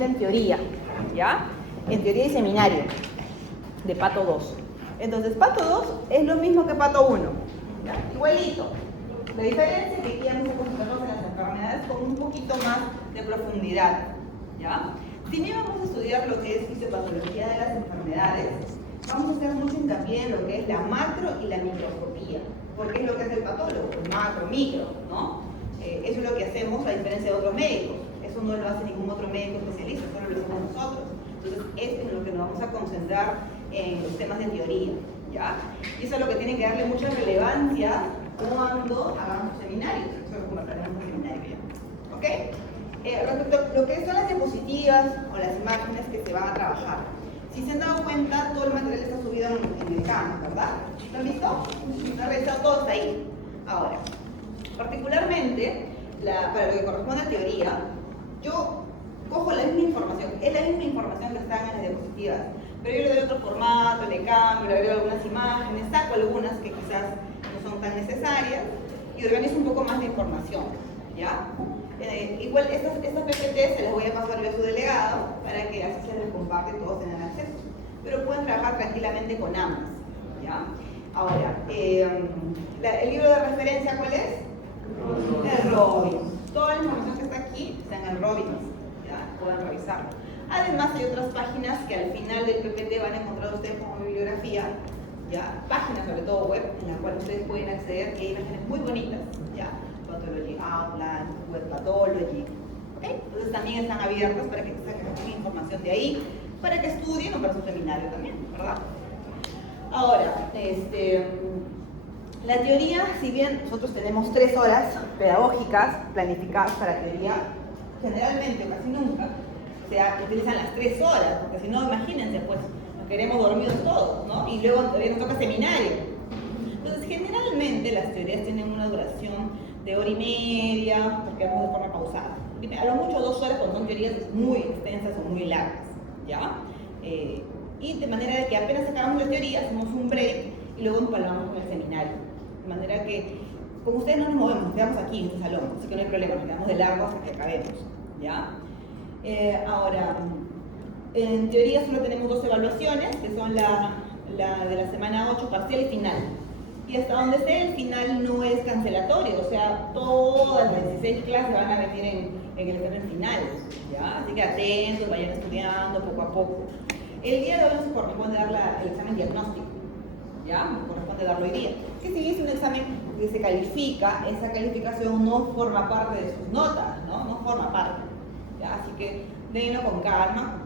En teoría, ¿ya? En teoría y seminario de Pato 2. Entonces, Pato 2 es lo mismo que Pato 1, ¿ya? Igualito. La diferencia es que aquí vamos a concentrarnos en las enfermedades con un poquito más de profundidad, ¿ya? Si bien vamos a estudiar lo que es fisiopatología de las enfermedades, vamos a hacer mucho hincapié en lo que es la macro y la microscopía, porque es lo que hace el patólogo, macro, micro, ¿no? Eso es lo que hacemos a diferencia de otros médicos. Eso no lo hace ningún otro médico especialista, solo lo hacemos nosotros. Entonces, esto es lo que nos vamos a concentrar en los temas de teoría, ¿ya? Y eso es lo que tiene que darle mucha relevancia cuando hagamos seminarios. Eso es lo conversaremos en seminario, ¿ya? ¿Ok? Respecto a lo que son las diapositivas o las imágenes que se van a trabajar. Si se han dado cuenta, todo el material está subido en el Canvas, ¿verdad? ¿Lo han visto? ¿Lo han revisado? Todo está ahí. Ahora, particularmente, para lo que corresponde a teoría, yo cojo la misma información, es la misma información que está en las diapositivas, pero yo le doy otro formato, le cambio, le agrego algunas imágenes, saco algunas que quizás no son tan necesarias y organizo un poco más la información, ¿ya? Igual estas PPT se las voy a pasar yo a su delegado para que así se les comparte y todos tengan acceso, pero pueden trabajar tranquilamente con ambas, ¿ya? Ahora, ¿el libro de referencia cuál es? El Robbins. Toda la información que está aquí está en el Robbins, ya pueden revisarlo. Además hay otras páginas que al final del PPT van a encontrar ustedes como bibliografía, ya páginas sobre todo web en las cuales ustedes pueden acceder, que hay imágenes muy bonitas, ya Pathology Outline, Web Pathology, ¿ok? Entonces también están abiertas para que saquen información de ahí, para que estudien o para su seminario también, ¿verdad? Ahora, la teoría, si bien nosotros tenemos 3 horas pedagógicas planificadas para teoría, generalmente, casi nunca, se utilizan las 3 horas, porque si no, imagínense, pues, nos queremos dormidos todos, ¿no? Y luego todavía nos toca seminario. Entonces, generalmente las teorías tienen una duración de 1 hora y media, porque vamos de forma pausada. A lo mucho 2 horas cuando son teorías muy extensas o muy largas, ¿ya? Y de manera de que apenas acabamos la teoría, hacemos un break y luego empalmamos con el seminario. De manera que con ustedes no nos movemos, nos quedamos aquí en este salón, así que no hay problema, nos quedamos de largo hasta que acabemos, ¿ya? Ahora, en teoría solo tenemos 2 evaluaciones, que son la de la semana 8, parcial y final. Y hasta donde sé, el final no es cancelatorio, o sea, todas las 16 clases van a venir en el examen final, ¿ya? Así que atentos, vayan estudiando poco a poco. El día de hoy nos corresponde dar el examen diagnóstico, ¿ya? Nos corresponde darlo hoy día. Que si es un examen que se califica, esa calificación no forma parte de sus notas, ¿no? No forma parte, ¿ya? Así que denlo con calma,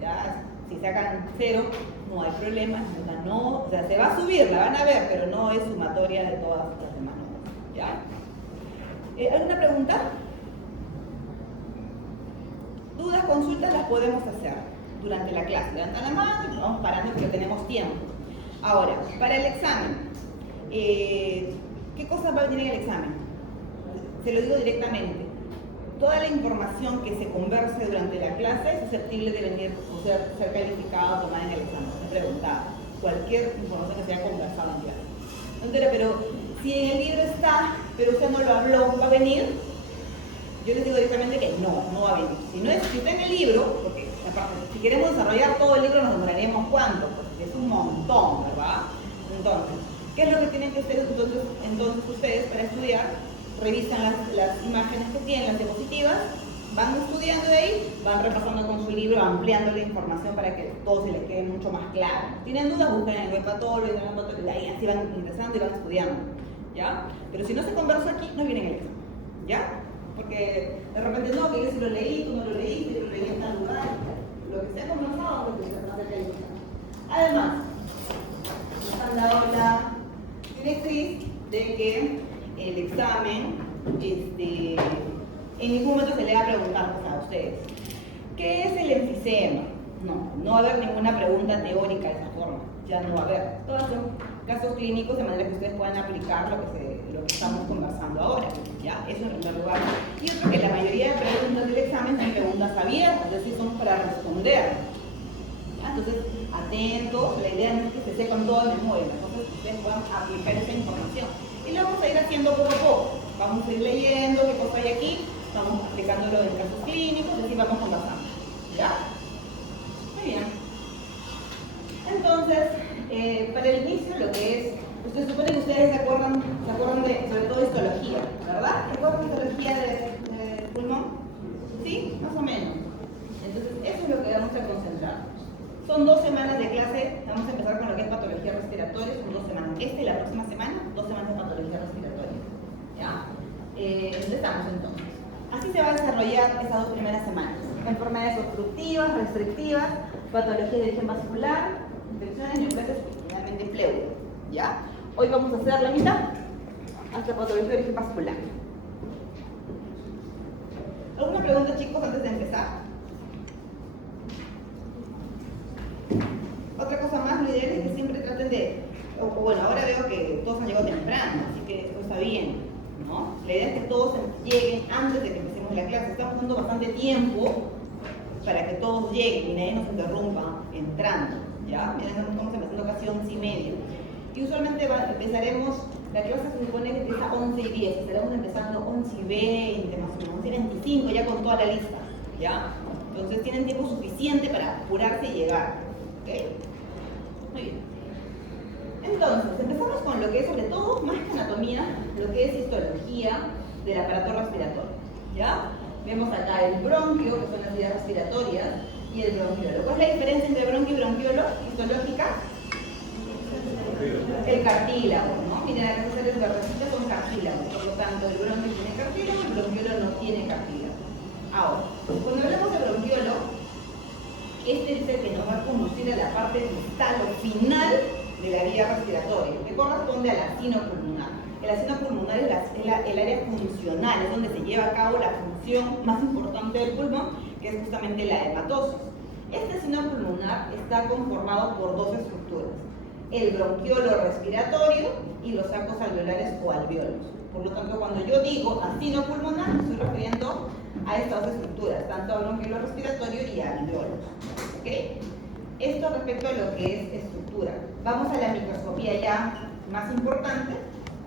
¿ya? Si sacan 0, no hay problema, no, o sea, se va a subir, la van a ver, pero no es sumatoria de todas las demás notas, ¿ya? ¿Alguna pregunta? Dudas, consultas las podemos hacer durante la clase. Levantan la mano y vamos parando porque tenemos tiempo. Ahora, para el examen, ¿qué cosas va a venir en el examen? Se lo digo directamente. Toda la información que se converse durante la clase es susceptible de venir o ser calificada o tomada en el examen, se preguntaba. Cualquier información que se haya conversado en clase. Entonces, pero si en el libro está, pero usted no lo habló, ¿va a venir? Yo les digo directamente que no va a venir. Si está en el libro, porque si queremos desarrollar todo el libro nos demoraríamos ¿cuánto? Porque es un montón, ¿verdad? Entonces, ¿qué es lo que tienen que hacer entonces ustedes para estudiar? Revisan las imágenes que tienen, las diapositivas, van estudiando de ahí, van repasando con su libro, ampliando la información para que todo se les quede mucho más claro. ¿Tienen dudas? Busquen en el web patólogo, ahí así van ingresando y van estudiando, ¿ya? Pero si no se conversa aquí, no vienen el examen, ¿ya? Porque de repente no, que yo sí lo leí, tú no lo leíste, yo lo leí en tal lugar, lo que se ha conversado, lo que se trata de calificar. Además, nos han dado la directriz de que el examen, en ningún momento se le va a preguntar a ustedes, ¿qué es el enfisema? No va a haber ninguna pregunta teórica de esa forma, ya no va a haber. Todos son casos clínicos de manera que ustedes puedan aplicar lo que estamos conversando ahora, ¿ya? Eso en primer lugar. Y otro que la mayoría de preguntas del examen son preguntas abiertas, es decir, son para responder. ¿Ya? Entonces, atentos, la idea no es que se sepan todo de memoria, entonces ustedes puedan aplicar esa información. Y lo vamos a ir haciendo poco a poco. Vamos a ir leyendo qué cosa hay aquí, vamos aplicándolo en casos clínicos, y así vamos conversando. ¿Ya? para el inicio, lo que es, se supone que ustedes se acuerdan de, sobre todo, histología, ¿verdad? ¿Recuerdan histología de pulmón? ¿Sí? Más o menos. Entonces, eso es lo que vamos a concentrar. Son 2 semanas de clase, vamos a empezar con lo que es patología respiratoria, son 2 semanas. Esta y la próxima semana, 2 semanas de patología respiratoria. ¿Ya? Empezamos entonces. Así se va a desarrollar esas 2 primeras semanas. Enfermedades obstructivas, restrictivas, patología de origen vascular, infecciones, neoplasias y finalmente pleuro. ¿Ya? Hoy vamos a hacer la mitad hasta patología de origen vascular. ¿Alguna pregunta, chicos, antes de empezar? Otra cosa más, lo ideal es que siempre traten de, bueno, ahora veo que todos han llegado temprano, así que esto está bien, ¿no? La idea es que todos lleguen antes de que empecemos la clase. Estamos dando bastante tiempo para que todos lleguen y nadie nos interrumpa entrando, ¿ya? Miren, estamos empezando casi 11:30. Y usualmente empezaremos, la clase se supone que empieza a 11:10, estaremos empezando 11:20, más o menos 11:25, ya con toda la lista, ¿ya? Entonces tienen tiempo suficiente para apurarse y llegar, ¿ok? Muy bien. Entonces, empezamos con lo que es, sobre todo, más que anatomía, lo que es histología del aparato respiratorio, ¿ya? Vemos acá el bronquio, que son las vías respiratorias, y el bronquiolo. ¿Cuál es la diferencia entre bronquio y bronquiolo histológica? El cartílago, ¿no? Miren, acá esas áreas verdecitas son cartílagos, por lo tanto, el bronquio tiene cartílago, el bronquiolo no tiene cartílago. Ahora, cuando hablamos de bronquiolo, este es el que nos va a conducir a la parte distal o final de la vía respiratoria, que corresponde al acino pulmonar. El acino pulmonar es el área funcional, es donde se lleva a cabo la función más importante del pulmón, que es justamente la hematosis. Este acino pulmonar está conformado por 2 estructuras: el bronquiolo respiratorio y los sacos alveolares o alvéolos. Por lo tanto, cuando yo digo acino pulmonar, me estoy refiriendo a estas 2 estructuras, tanto a bronquiolo respiratorio y a alvéolos. ¿Ok? Esto respecto a lo que es estructura. Vamos a la microscopía ya más importante.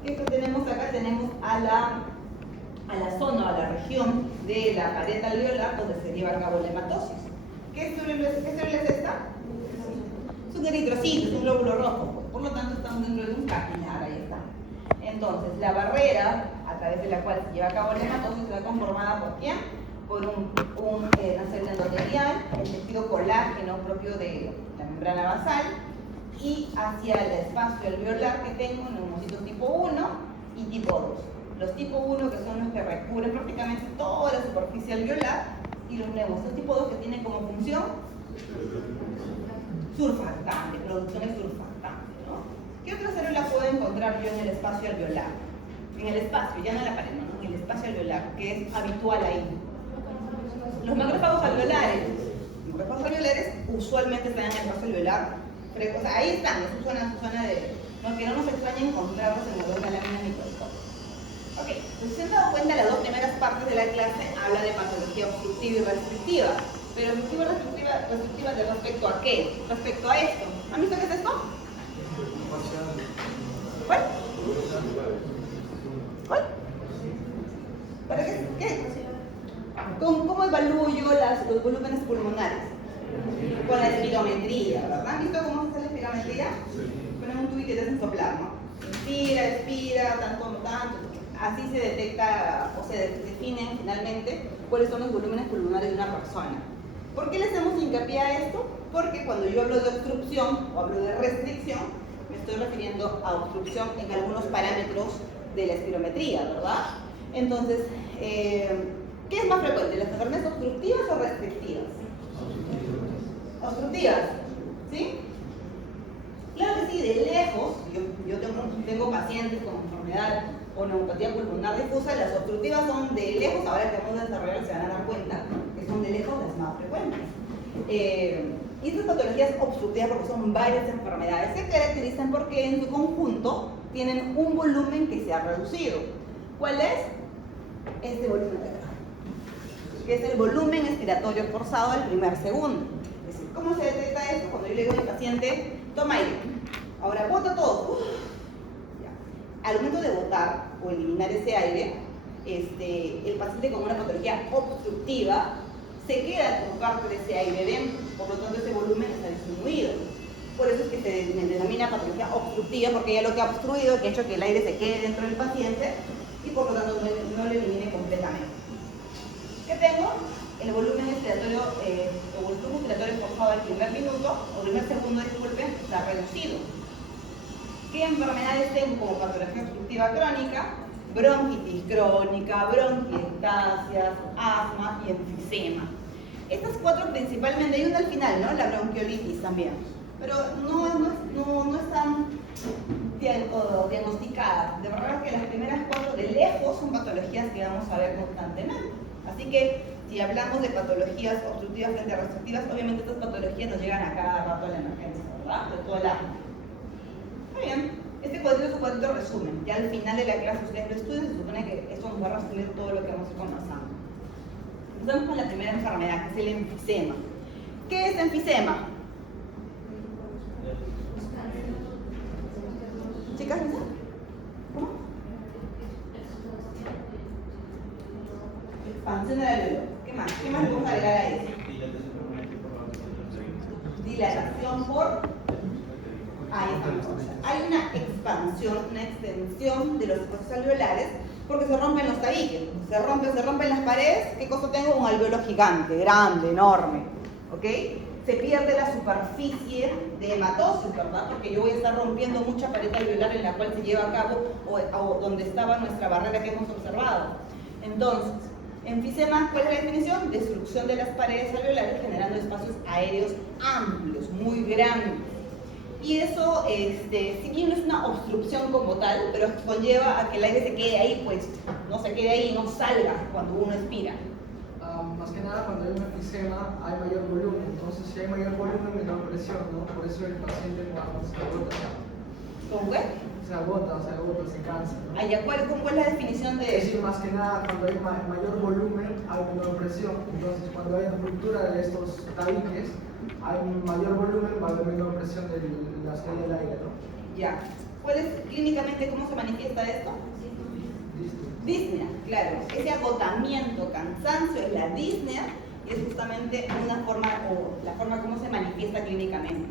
Esto tenemos acá, tenemos a la zona, a la región de la pared alveolar donde se lleva a cabo la hematosis. ¿Qué célula es esta? Es un eritrocito, es un glóbulo rojo. Por lo tanto, estamos dentro de un capilar, ahí está. Entonces, la barrera a través de la cual se lleva a cabo la hematosis está conformada por ¿quién? Por una célula endotelial, el tejido colágeno propio de la membrana basal, y hacia el espacio alveolar que tengo neumocitos tipo 1 y tipo 2. Los tipo 1 que son los que recubren prácticamente toda la superficie alveolar, y los neumocitos tipo 2 que tienen como función surfactante, producciones surfactantes, ¿no? ¿Qué otra célula puedo encontrar yo en el espacio alveolar? En el espacio, ya no en la pared, ¿no? En el espacio alveolar, que es habitual ahí. Los macrófagos alveolares. Los macrófagos alveolares usualmente están en el espacio alveolar. O sea, ahí están, es su zona de... No, que no nos extraña encontrarlos en una lámina microscópica. Ok, pues si se han dado cuenta, las 2 primeras partes de la clase habla de patología obstructiva y restrictiva. Pero obstructiva y restrictiva de respecto a qué? Respecto a esto. ¿Han visto qué es esto? ¿Cuál? ¿Cuál? ¿Para qué? ¿Qué? ¿Cómo evalúo yo los volúmenes pulmonares? Con la espirometría, ¿verdad? ¿Han visto cómo se hace la espirometría? Ponen un tubito y te hacen soplar, ¿no? Inspira, expira, tanto. Así se detecta o se definen finalmente cuáles son los volúmenes pulmonares de una persona. ¿Por qué le hacemos hincapié a esto? Porque cuando yo hablo de obstrucción o hablo de restricción, me estoy refiriendo a obstrucción en algunos parámetros de la espirometría, ¿verdad? Entonces, ¿qué es más frecuente? ¿Las enfermedades obstructivas o restrictivas? Obstructivas, ¿sí? Claro que sí, de lejos, yo tengo pacientes con enfermedad o neuropatía pulmonar difusa, las obstructivas son de lejos, ahora que vamos a desarrollar se van a dar cuenta que son de lejos las más frecuentes. Y estas patologías obstructivas, porque son varias enfermedades, se caracterizan porque en su conjunto tienen un volumen que se ha reducido. ¿Cuál es? Este volumen de acá, que es el volumen expiratorio forzado del primer segundo. Es decir, ¿cómo se detecta esto? Cuando yo le digo a mi paciente, toma aire, ahora bota todo. Al momento de botar o eliminar ese aire, el paciente con una patología obstructiva se queda con parte de ese aire dentro, por lo tanto ese volumen está disminuido. Por eso es que se denomina patología obstructiva, porque ya lo que ha obstruido, que ha hecho que el aire se quede dentro del paciente y por lo tanto no lo elimine completamente. ¿Qué tengo? El volumen respiratorio o el flujo respiratorio forzado al primer minuto, o primer segundo, disculpen, está reducido. ¿Qué enfermedades tengo como patología obstructiva crónica? Bronquitis crónica, bronquiectasias, asma y enfisema. Estas cuatro principalmente, hay una al final, ¿no? La bronquiolitis también, pero no están diagnosticadas. De verdad que las primeras cuatro de lejos son patologías que vamos a ver constantemente. Así que si hablamos de patologías obstructivas frente a restrictivas, obviamente estas patologías nos llegan a cada rato a la emergencia, ¿verdad? De todo el año. Muy bien, este cuadrito es un cuadrito resumen. Ya al final de la clase ustedes lo estudian, se supone que esto nos va a resumir todo lo que vamos a ir conversando. Empezamos con la primera enfermedad, que es el enfisema. ¿Qué es enfisema? ¿Chicas? ¿Cómo? Expansión del alveolo. ¿Qué más? ¿Qué más le vamos a agregar a eso? Dilatación por... Ahí estamos. Hay una expansión, una extensión de los espacios alveolares porque se rompen los tabiques. Se rompen las paredes. ¿Qué cosa tengo? Un alveolo gigante, grande, enorme. ¿Ok? Se pierde la superficie de hematosis, ¿verdad? Porque yo voy a estar rompiendo mucha pared alveolar en la cual se lleva a cabo o donde estaba nuestra barrera que hemos observado. Entonces, enfisema, ¿cuál es la definición? Destrucción de las paredes alveolares generando espacios aéreos amplios, muy grandes. Y eso, si bien no es una obstrucción como tal, pero conlleva a que el aire se quede ahí, pues no se quede ahí, no salga cuando uno expira. Más que nada, cuando hay un enfisema hay mayor volumen, entonces si hay mayor volumen, menor presión, ¿no? Por eso el paciente cuando se agota. ¿Cómo qué? Se agota, se cansa, ¿no? ¿Cómo es la definición de Es decir, más que nada, cuando hay mayor volumen, hay menor presión. Entonces, cuando hay ruptura de estos tabiques, hay un mayor volumen, va a haber menor presión de la salida del aire, ¿no? Ya. Clínicamente, cómo se manifiesta esto? Disnea, claro. Ese agotamiento, cansancio es la disnea y es justamente una forma, o la forma como se manifiesta clínicamente.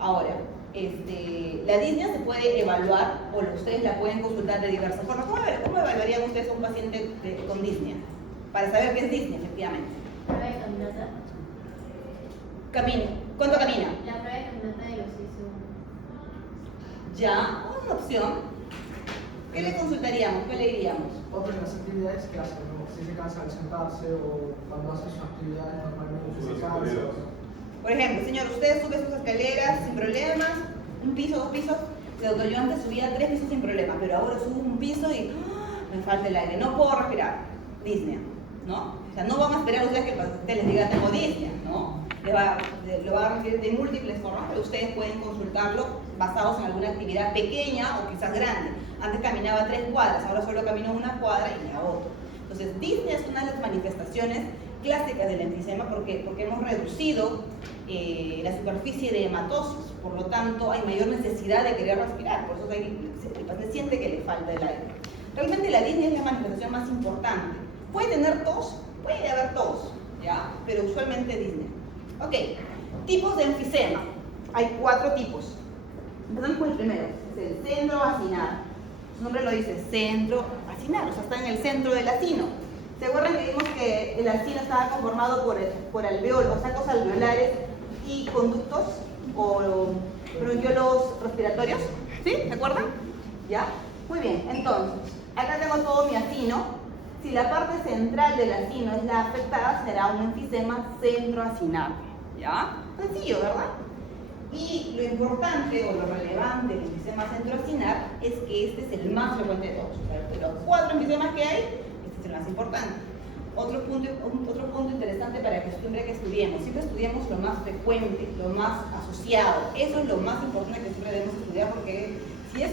Ahora, la disnea se puede evaluar, o ustedes la pueden consultar de diversas formas. ¿Cómo evaluarían ustedes a un paciente con disnea? Para saber qué es disnea, efectivamente. ¿Prueba de caminata? ¿Cuánto camina? La prueba de caminata de los 6 segundos. Ya, una opción. ¿Qué le consultaríamos? ¿Qué le diríamos? Otra de las actividades que hace, ¿no? Si se cansa al sentarse o cuando hace sus actividades normalmente se cansa. Por ejemplo, señor, usted sube sus escaleras sin problemas, un piso, 2 pisos. Yo antes subía 3 pisos sin problema, pero ahora subo un piso y me falta el aire, no puedo respirar. Disnea, ¿no? O sea, no van a esperar ustedes que el paciente les diga tengo disnea, ¿no? Lo va a referir de múltiples formas, pero ustedes pueden consultarlo basados en alguna actividad pequeña o quizás grande. Antes caminaba 3 cuadras, ahora solo camino 1 cuadra y me agoto. Entonces, disnea es una de las manifestaciones clásicas del enfisema porque hemos reducido la superficie de hematosis, por lo tanto hay mayor necesidad de querer respirar, por eso el paciente siente que le falta el aire. Realmente la disnea es la manifestación más importante. Puede tener tos, puede haber tos, ¿ya? Pero usualmente disnea. Ok, tipos de enfisema. Hay 4 tipos. Empezamos con el primero, es el centro acinar. Su nombre lo dice, centro acinar, o sea, está en el centro del acino. ¿Se acuerdan que vimos que el acino estaba conformado por alveolos, sacos alveolares y conductos o bronquiolos respiratorios? ¿Sí? ¿Se acuerdan? ¿Ya? Muy bien, entonces, acá tengo todo mi acino. Si la parte central del acino es la afectada, será un enfisema centroacinar. ¿Ya? Sencillo, ¿verdad? Y lo importante o lo relevante del enfisema centroacinar es que este es el más frecuente de todos. O sea, de los 4 enfisemas que hay, este es el más importante. Otro punto interesante para que estudiemos. Siempre estudiemos lo más frecuente, lo más asociado. Eso es lo más importante que siempre debemos estudiar porque si es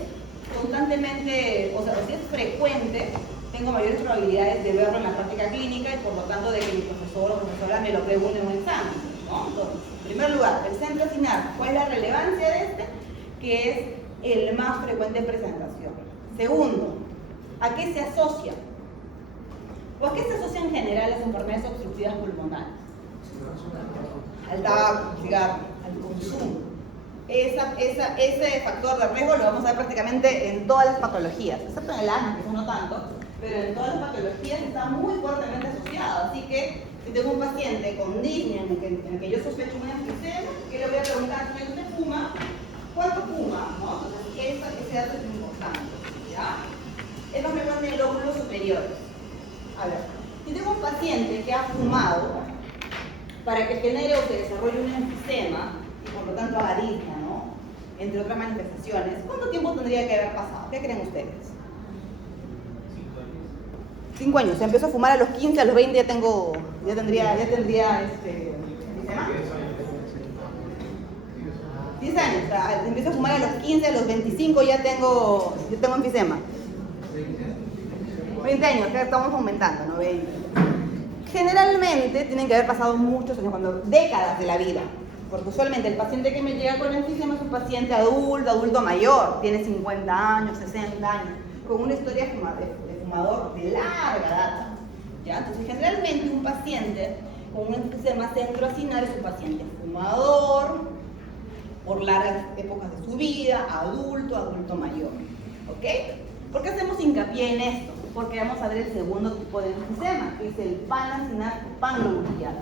constantemente, o sea, si es frecuente, tengo mayores probabilidades de verlo en la práctica clínica y por lo tanto de que mi profesor o profesora me lo pregunte en un examen, ¿no? Entonces, en primer lugar, el centro acinar. ¿Cuál es la relevancia de este? Que es el más frecuente en presentación. Segundo, ¿a qué se asocia? ¿O a qué se asocian en general las enfermedades obstructivas pulmonares? Al tabaco, al cigarro, al consumo. ese factor de riesgo lo vamos a ver prácticamente en todas las patologías, excepto en el asma, quizás no tanto, pero en todas las patologías está muy fuertemente asociado. Así que si tengo un paciente con disnea en el que yo sospecho un enfisema, ¿qué le voy a preguntar? Si usted fuma, ¿cuánto fuma? ¿No? Entonces ese dato es muy importante. ¿Ya? Es más frecuente en lóbulos superiores. A ver, si tengo un paciente que ha fumado, para que genere o se desarrolle un enfisema, y por lo tanto haga disnea, ¿no? Entre otras manifestaciones, ¿cuánto tiempo tendría que haber pasado? ¿Qué creen ustedes? 5 años. Se empezó a fumar a los 15, a los 20 ya tendría enfisema. 10 años. O sea, empiezo a fumar a los 15, a los 25 ya tengo enfisema. 20 años, que estamos aumentando, ¿no? 20. Generalmente tienen que haber pasado muchos años, décadas de la vida. Porque usualmente el paciente que me llega con enfisema es un paciente adulto mayor, tiene 50 años, 60 años, con una historia de fumador de larga data. ¿Ya? Entonces, generalmente un paciente con un enfisema centroacinar es un paciente fumador por largas épocas de su vida, adulto mayor. ¿Ok? ¿Por qué hacemos hincapié en esto? Porque vamos a ver el segundo tipo de enfisema, que es el panacinar panlobuliar.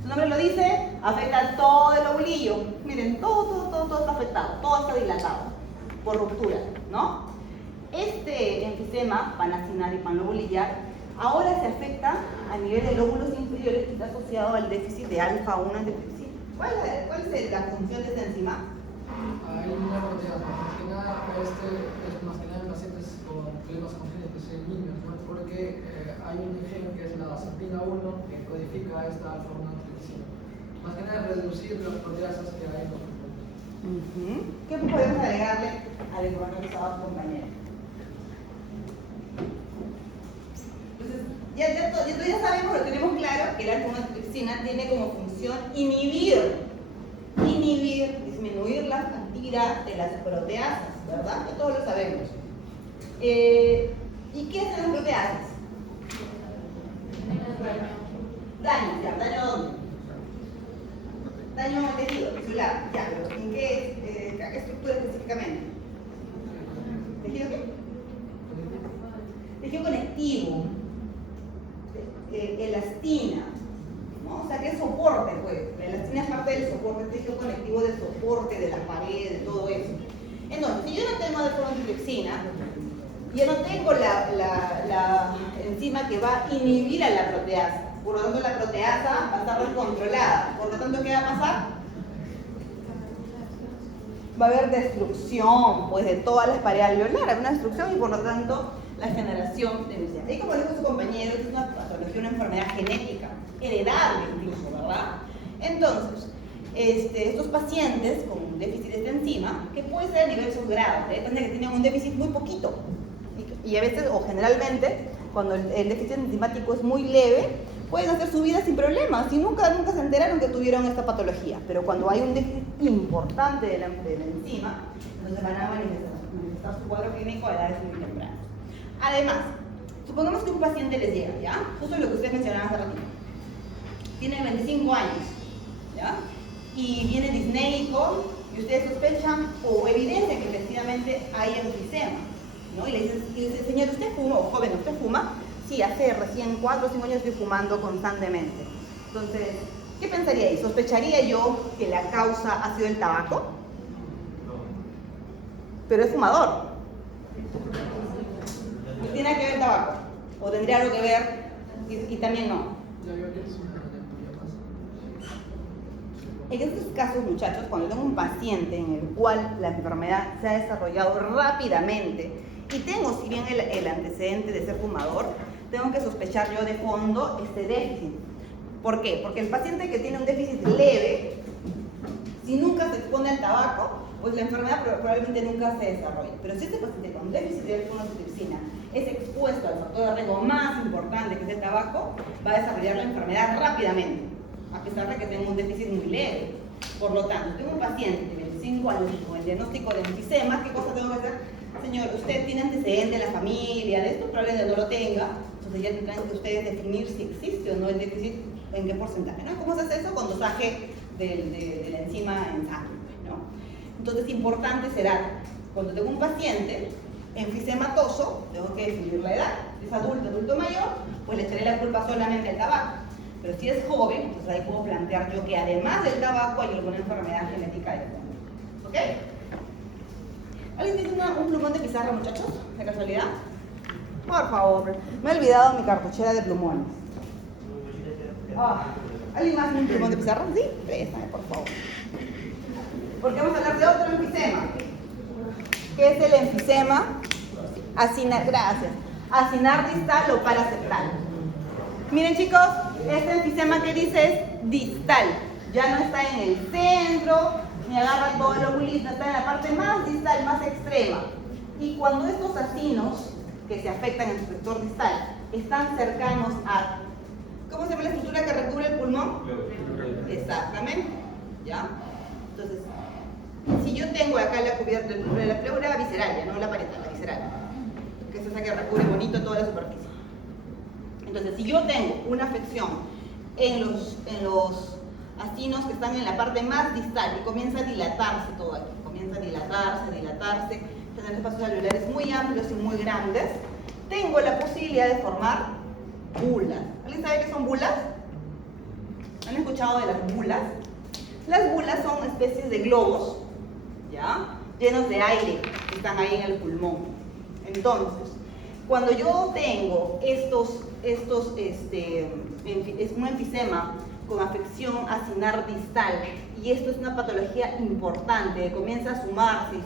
Su nombre lo dice, afecta todo el lobulillo. Miren, todo está afectado, todo está dilatado por ruptura, ¿no? Este enfisema panacinar y panlobulillar ahora se afecta a nivel de lóbulos inferiores y está asociado al déficit de alfa-1 antitrypsina. ¿Cuál es la función de esta enzima? Hay una proteasa, más que nada, es más que nada en pacientes con problemas congénitos en niños, ¿no? Porque hay un gen que es la SAPINA1 que codifica esta alfa-1 antitrypsina. Más que nada reducir las proteasas que hay en los pulmones. ¿Qué podemos agregarle a la información que estaba compañero? Entonces, ya sabemos, lo tenemos claro, que la alfa-1 antitrypsina tiene como función disminuir la cantidad de las proteasas, ¿verdad? Que todos lo sabemos. ¿Y qué hacen las proteasas? ¿Daño dónde? Daño al tejido tisular, ya, pero ¿en qué estructura específicamente? ¿Tejido qué? Tejido conectivo, elastina, ¿no? O sea, ¿qué soporte, pues? La elastina es parte del soporte, el tejido conectivo del soporte, de la pared, de todo eso. Entonces, si yo no tengo alfa-1 antitrypsina, yo no tengo la enzima que va a inhibir a la proteasa. Por lo tanto, la proteasa va a estar descontrolada. Por lo tanto, ¿qué va a pasar? Va a haber destrucción, pues, de todas las paredes alveolares, una destrucción y por lo tanto la generación de enfisema. Y como dijo su compañero, es una patología, una enfermedad genética, heredable incluso, ¿verdad? Entonces, estos pacientes con déficit de esta enzima, que puede ser a diversos grados, depende de que tienen un déficit muy poquito, y a veces, o generalmente, cuando el déficit enzimático es muy leve, pueden hacer su vida sin problemas y nunca se enteraron que tuvieron esta patología. Pero cuando hay un déficit importante de la enzima, entonces van a manifestar su cuadro clínico a edades muy tempranas. Además, supongamos que un paciente les llega, ¿ya? Justo lo que ustedes mencionaban hace ratito. Tiene 25 años, ¿ya? Y viene disnéico y ustedes sospechan o evidencian que efectivamente hay enfisema, ¿no? Y le dicen, señor, ¿usted fuma? O joven, ¿usted fuma? Sí, hace recién 4 o 5 años estoy fumando constantemente. Entonces, ¿qué pensaría ahí? ¿Sospecharía yo que la causa ha sido el tabaco? Pero es fumador. ¿Tiene que ver el tabaco? ¿O tendría algo que ver y también no? En estos casos, muchachos, cuando tengo un paciente en el cual la enfermedad se ha desarrollado rápidamente y tengo, si bien el antecedente de ser fumador, tengo que sospechar yo de fondo este déficit. ¿Por qué? Porque el paciente que tiene un déficit leve, si nunca se expone al tabaco, pues la enfermedad probablemente nunca se desarrolle. Pero si este paciente con déficit de alfa-1 antitrypsina es expuesto al factor de riesgo más importante que es el tabaco, va a desarrollar la enfermedad rápidamente, a pesar de que tenga un déficit muy leve. Por lo tanto, tengo un paciente de 25 años con el diagnóstico de enfisema, ¿qué cosa tengo que hacer? Señor, usted tiene antecedente en la familia de esto, probablemente no lo tenga, entonces ya tendrán que ustedes definir si existe o no el déficit, en qué porcentaje, ¿no? ¿Cómo se hace eso? Con dosaje de la enzima en sangre, ¿no? Entonces es importante ese dato. Cuando tengo un paciente enfisematoso, tengo que definir la edad. Si es adulto mayor, pues le echaré la culpa solamente al tabaco. Pero si es joven, entonces ahí puedo plantear yo que además del tabaco hay alguna enfermedad genética de fondo. ¿Ok? ¿Alguien tiene un plumón de pizarra, muchachos? ¿De casualidad? Por favor, me he olvidado mi cartuchera de plumones. ¿Alguien más tiene un plumón de pizarra? Sí, préstame, por favor. Porque vamos a hablar de otro enfisema. ¿Qué es el enfisema? Gracias. Acinar distal o paraseptal. Miren, chicos, este enfisema que dice es distal. Ya no está en el centro, ni agarra todo el oculista, está en la parte más distal, más extrema. Y cuando estos acinos que se afectan en el sector distal están cercanos a... ¿Cómo se llama la estructura que recubre el pulmón? Exactamente. ¿Ya? Entonces, si yo tengo acá la cubierta de la pleura visceral, ya no la parietal, la visceral, que es esa que recubre bonito toda la superficie. Entonces, si yo tengo una afección en los acinos que están en la parte más distal y comienza a dilatarse todo aquí, comienza a dilatarse, tener espacios alveolares muy amplios y muy grandes, tengo la posibilidad de formar bulas. ¿Alguien sabe qué son bulas? ¿Han escuchado de las bulas? Las bulas son especies de globos, ¿ya? Llenos de aire que están ahí en el pulmón. Entonces, cuando yo tengo es un enfisema con afección acinar distal, y esto es una patología importante, que comienza a sumarse,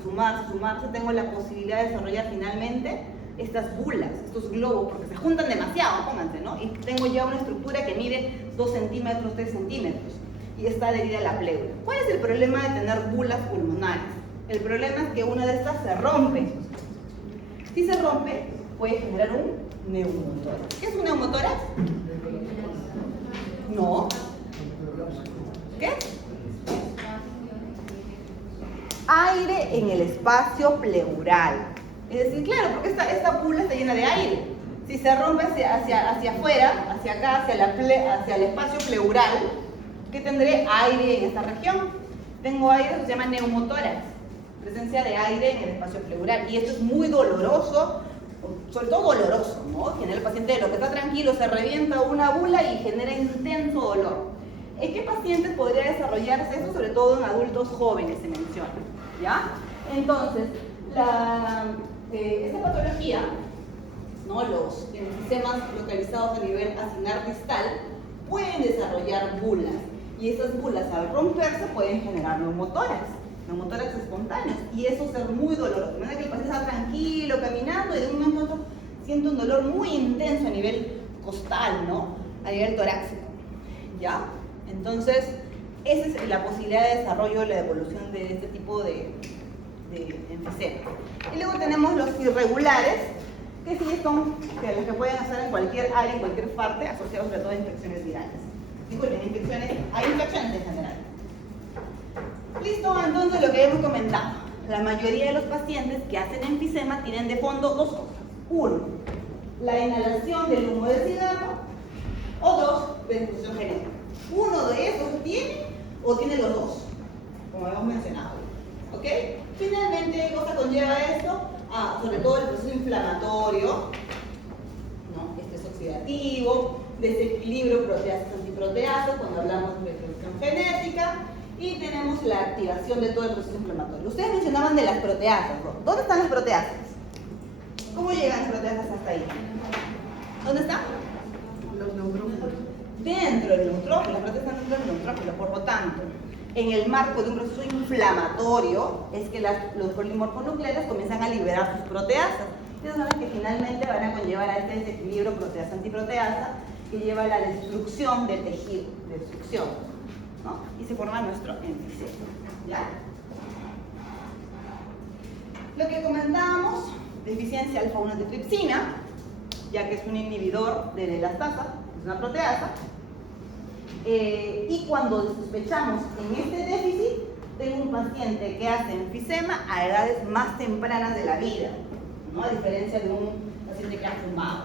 tengo la posibilidad de desarrollar finalmente estas bulas, estos globos, porque se juntan demasiado, pónganse, ¿no? Y tengo ya una estructura que mide 2 centímetros, 3 centímetros, y está adherida a la pleura. ¿Cuál es el problema de tener bulas pulmonares? El problema es que una de estas se rompe. Si se rompe, puede generar un neumotórax. ¿Qué es un neumotórax? No. ¿Qué? Aire en el espacio pleural. Es decir, claro, porque esta bula está llena de aire. Si se rompe hacia afuera, hacia acá, hacia el espacio pleural, ¿qué tendré? Aire en esta región. Tengo aire, se llama neumotórax. Presencia de aire en el espacio pleural. Y esto es muy doloroso, sobre todo doloroso, ¿no? Genera el paciente de lo que está tranquilo, se revienta una bula y genera intenso dolor. ¿En qué pacientes podría desarrollarse esto? Sobre todo en adultos jóvenes se menciona, ¿ya? Entonces, esta patología, ¿no? Los enfisemas localizados a nivel acinar distal pueden desarrollar bulas, y esas bulas al romperse pueden generar neumotórax espontáneos, y eso ser muy doloroso. Imagina que el paciente está tranquilo, caminando, y de un momento a otro siente un dolor muy intenso a nivel costal, ¿no? A nivel torácico, ¿ya? Entonces, esa es la posibilidad de desarrollo de la evolución de este tipo de enfisema. Y luego tenemos los irregulares, que sí son los que pueden hacer en cualquier área, en cualquier parte, asociados sobre todo a infecciones virales. Disculpen, hay infecciones en general. Listo, entonces lo que hemos comentado. La mayoría de los pacientes que hacen enfisema tienen de fondo 2 cosas. 1, la inhalación del humo de cigarro, o 2, predisposición genética. Uno de esos tiene o tiene los dos, como hemos mencionado. ¿Ok? Finalmente, ¿qué cosa conlleva esto? Sobre todo el proceso inflamatorio, ¿no? Estrés oxidativo, desequilibrio proteasas-antiproteasas, cuando hablamos de infección genética, y tenemos la activación de todo el proceso inflamatorio. Ustedes mencionaban de las proteasas, ¿no? ¿Dónde están las proteasas? ¿Cómo llegan las proteasas hasta ahí? ¿Dónde están? Los neutrófilos. Dentro del neutrófilo, las proteasas están dentro del neutrófilo, por lo tanto, en el marco de un proceso inflamatorio es que los polimorfonucleares comienzan a liberar sus proteasas. Ustedes saben que finalmente van a conllevar a este desequilibrio proteasa-antiproteasa que lleva a la destrucción del tejido, destrucción, ¿no? Y se forma nuestro enfisema, ¿ya? Lo que comentábamos, deficiencia alfa-1 de tripsina, ya que es un inhibidor de la elastasa, es una proteasa. Y cuando sospechamos en este déficit, tengo un paciente que hace enfisema a edades más tempranas de la vida, ¿no? A diferencia de un paciente que ha fumado.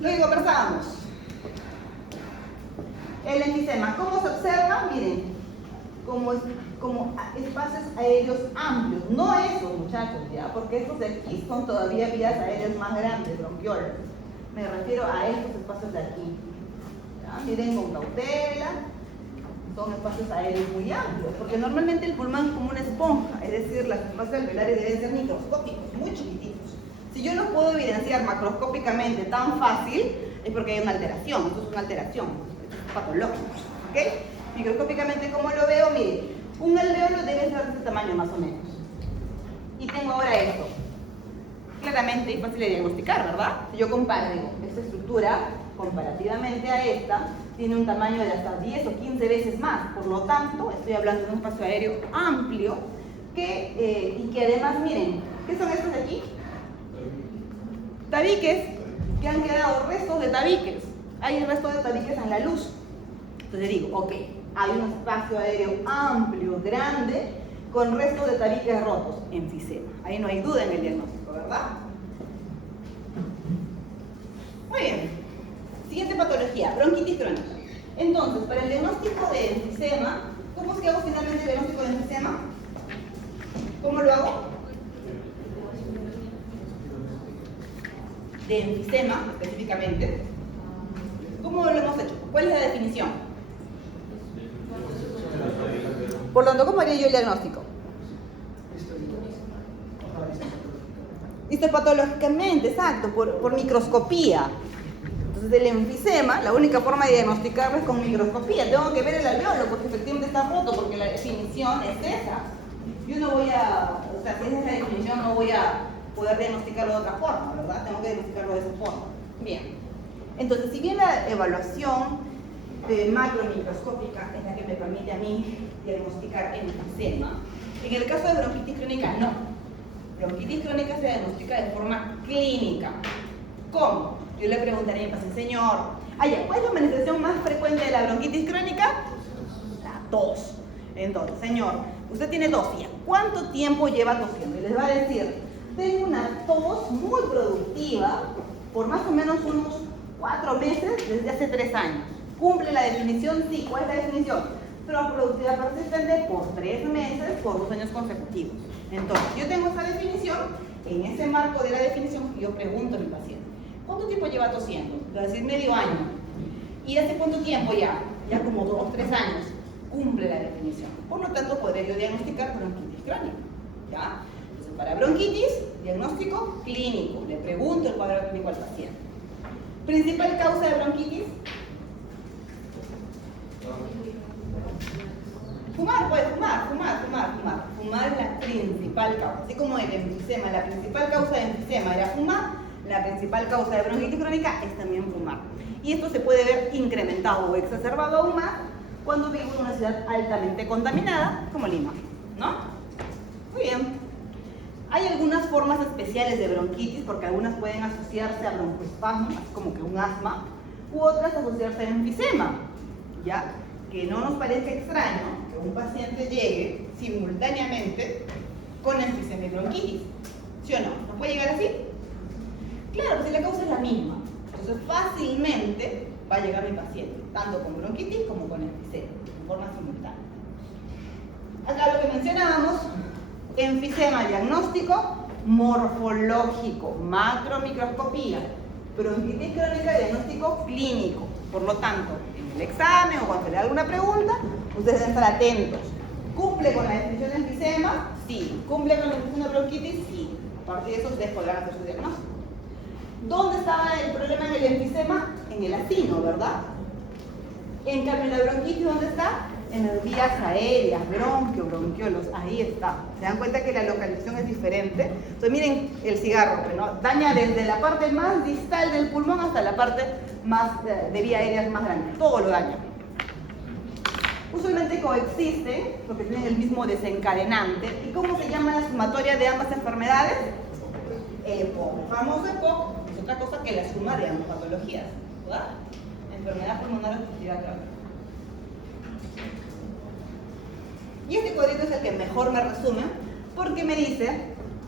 Luego conversábamos. El enfisema, ¿cómo se observa? Miren, como espacios aéreos amplios, no esos muchachos, ¿ya? Porque estos de aquí son todavía vías aéreas más grandes, bronquiolas. Me refiero a estos espacios de aquí. ¿Ya? Miren con cautela, son espacios aéreos muy amplios, porque normalmente el pulmón es como una esponja, es decir, los espacios alveolares deben ser microscópicos, muy chiquititos. Si yo los puedo evidenciar macroscópicamente tan fácil, es porque hay una alteración, esto es una alteración, es patológico, ¿ok? Microscópicamente, ¿cómo lo veo? Mire, un alveolo debe ser de este tamaño más o menos. Y tengo ahora esto. Claramente es fácil de diagnosticar, ¿verdad? Si yo comparo, digo, esta estructura, comparativamente a esta, tiene un tamaño de hasta 10 o 15 veces más. Por lo tanto, estoy hablando de un espacio aéreo amplio y que además, miren, ¿qué son estos de aquí? Tabiques, que han quedado restos de tabiques. Hay restos de tabiques en la luz. Entonces digo, ok, hay un espacio aéreo amplio, grande, con restos de tabiques rotos, enfisema. Ahí no hay duda en el diagnóstico, ¿verdad? Muy bien. Siguiente patología, bronquitis crónica. Entonces, para el diagnóstico de enfisema, ¿cómo es que hago finalmente el diagnóstico de enfisema? ¿Cómo lo hago? De enfisema, específicamente. ¿Cómo lo hemos hecho? ¿Cuál es la definición? Por lo tanto, ¿cómo haría yo el diagnóstico? Histopatológicamente, exacto, por microscopía. Entonces, el enfisema, la única forma de diagnosticarlo es con microscopía. Tengo que ver el alveolo porque efectivamente está roto, porque la definición es esa. Yo no voy a, o sea, si esa es la definición, no voy a poder diagnosticarlo de otra forma, ¿verdad? Tengo que diagnosticarlo de esa forma. Bien. Entonces, si bien la evaluación macromicroscópica es la que me permite a mí diagnosticar enfisema, en el caso de bronquitis crónica, no. Bronquitis crónica se diagnostica de forma clínica. ¿Cómo? Yo le preguntaría a mi paciente, señor, ¿cuál es la manifestación más frecuente de la bronquitis crónica? La tos. Entonces, señor, usted tiene tos, ¿ya? ¿Cuánto tiempo lleva tosiendo? Y les va a decir, tengo una tos muy productiva por más o menos unos 4 meses desde hace 3 años. ¿Cumple la definición? Sí. ¿Cuál es la definición? Tos productiva persistente por 3 meses por 2 años consecutivos. Entonces, yo tengo esa definición, en ese marco de la definición, yo pregunto a mi paciente, ¿cuánto tiempo lleva tosiendo? Le voy a decir medio año. ¿Y hace cuánto tiempo ya? Ya como 2 o 3 años. Cumple la definición. Por lo tanto, podré yo diagnosticar bronquitis crónica. ¿Ya? Entonces, para bronquitis, diagnóstico clínico. Le pregunto el cuadro clínico al paciente. ¿Principal causa de bronquitis? Fumar, pues fumar. Fumar es la principal causa. Así como el enfisema, la principal causa de enfisema era fumar, la principal causa de bronquitis crónica es también fumar. Y esto se puede ver incrementado o exacerbado aún más cuando vivo en una ciudad altamente contaminada como Lima, ¿no? Muy bien. Hay algunas formas especiales de bronquitis porque algunas pueden asociarse a broncoespasmo, como que un asma, u otras asociarse a enfisema, ¿ya? Que no nos parezca extraño que un paciente llegue simultáneamente con enfisema y bronquitis, ¿sí o no? ¿No puede llegar así? Claro, si la causa es la misma, entonces fácilmente va a llegar mi paciente, tanto con bronquitis como con enfisema, en forma simultánea. Acá lo que mencionábamos, enfisema diagnóstico morfológico, macromicroscopía, bronquitis crónica diagnóstico clínico. Por lo tanto, en el examen o cuando le da alguna pregunta, ustedes deben estar atentos. ¿Cumple con la definición de enfisema? Sí. ¿Cumple con la definición de bronquitis? Sí. A partir de eso ustedes podrán hacer su diagnóstico. ¿Dónde estaba el problema en el enfisema? En el acino, ¿verdad? En cambio, en la bronquitis, ¿dónde está? En las vías aéreas, bronquio, bronquiolos, ahí está. ¿Se dan cuenta que la localización es diferente? Entonces miren el cigarro, ¿no? Daña desde la parte más distal del pulmón hasta la parte más de vía aérea más grande. Todo lo daña. Usualmente coexisten porque tienen el mismo desencadenante. ¿Y cómo se llama la sumatoria de ambas enfermedades? EPOC. El famoso EPOC es otra cosa que la suma de ambas patologías, ¿verdad? Enfermedad pulmonar obstructiva crónica. Y este cuadrito es el que mejor me resume porque me dice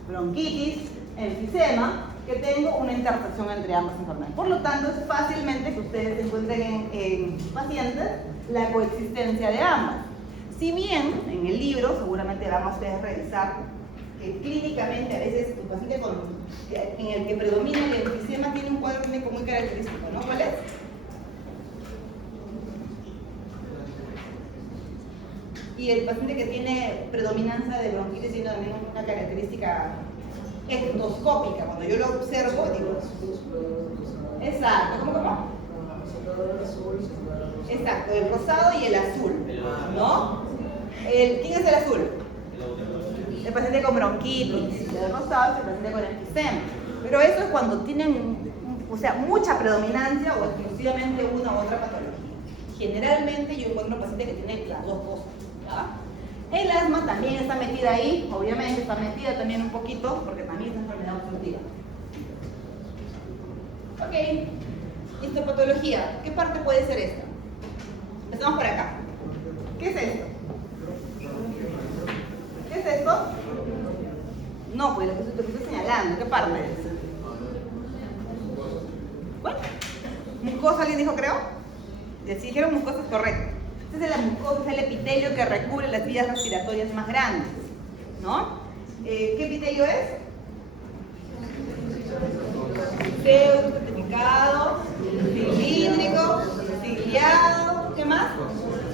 bronquitis, enfisema, que tengo una intersección entre ambas enfermedades. Por lo tanto, es fácilmente que ustedes encuentren en pacientes la coexistencia de ambas. Si bien en el libro seguramente van a ustedes revisar que clínicamente a veces tu paciente en el que predomina el enfisema tiene un cuadro clínico muy característico, ¿no? ¿Cuál es? Y el paciente que tiene predominancia de bronquitis tiene también una característica ectoscópica. Cuando yo lo observo, digo, exacto, ¿cómo? Exacto, el rosado y el azul, ¿no? ¿Quién es el azul? El paciente con bronquitis. El rosado es el paciente con enfisema. Pero eso es cuando tienen, o sea, mucha predominancia o exclusivamente una u otra patología. Generalmente yo encuentro pacientes que tienen las dos cosas, ¿ya? El asma también está metida ahí, obviamente está metida también un poquito, porque también es una enfermedad obstructiva. Ok. Histopatología, ¿qué parte puede ser esta? Empezamos por acá. ¿Qué es esto? ¿Qué es esto? No, pues lo que estoy señalando, ¿qué parte es? Bueno, mucosa, ¿alguien dijo creo? Si dijeron mucosa es correcto. Esta es la mucosa, es el epitelio que recubre las vías respiratorias más grandes, ¿no? ¿Qué epitelio es? Pseudo-certificado, cilíndrico, ciliado, ¿qué más?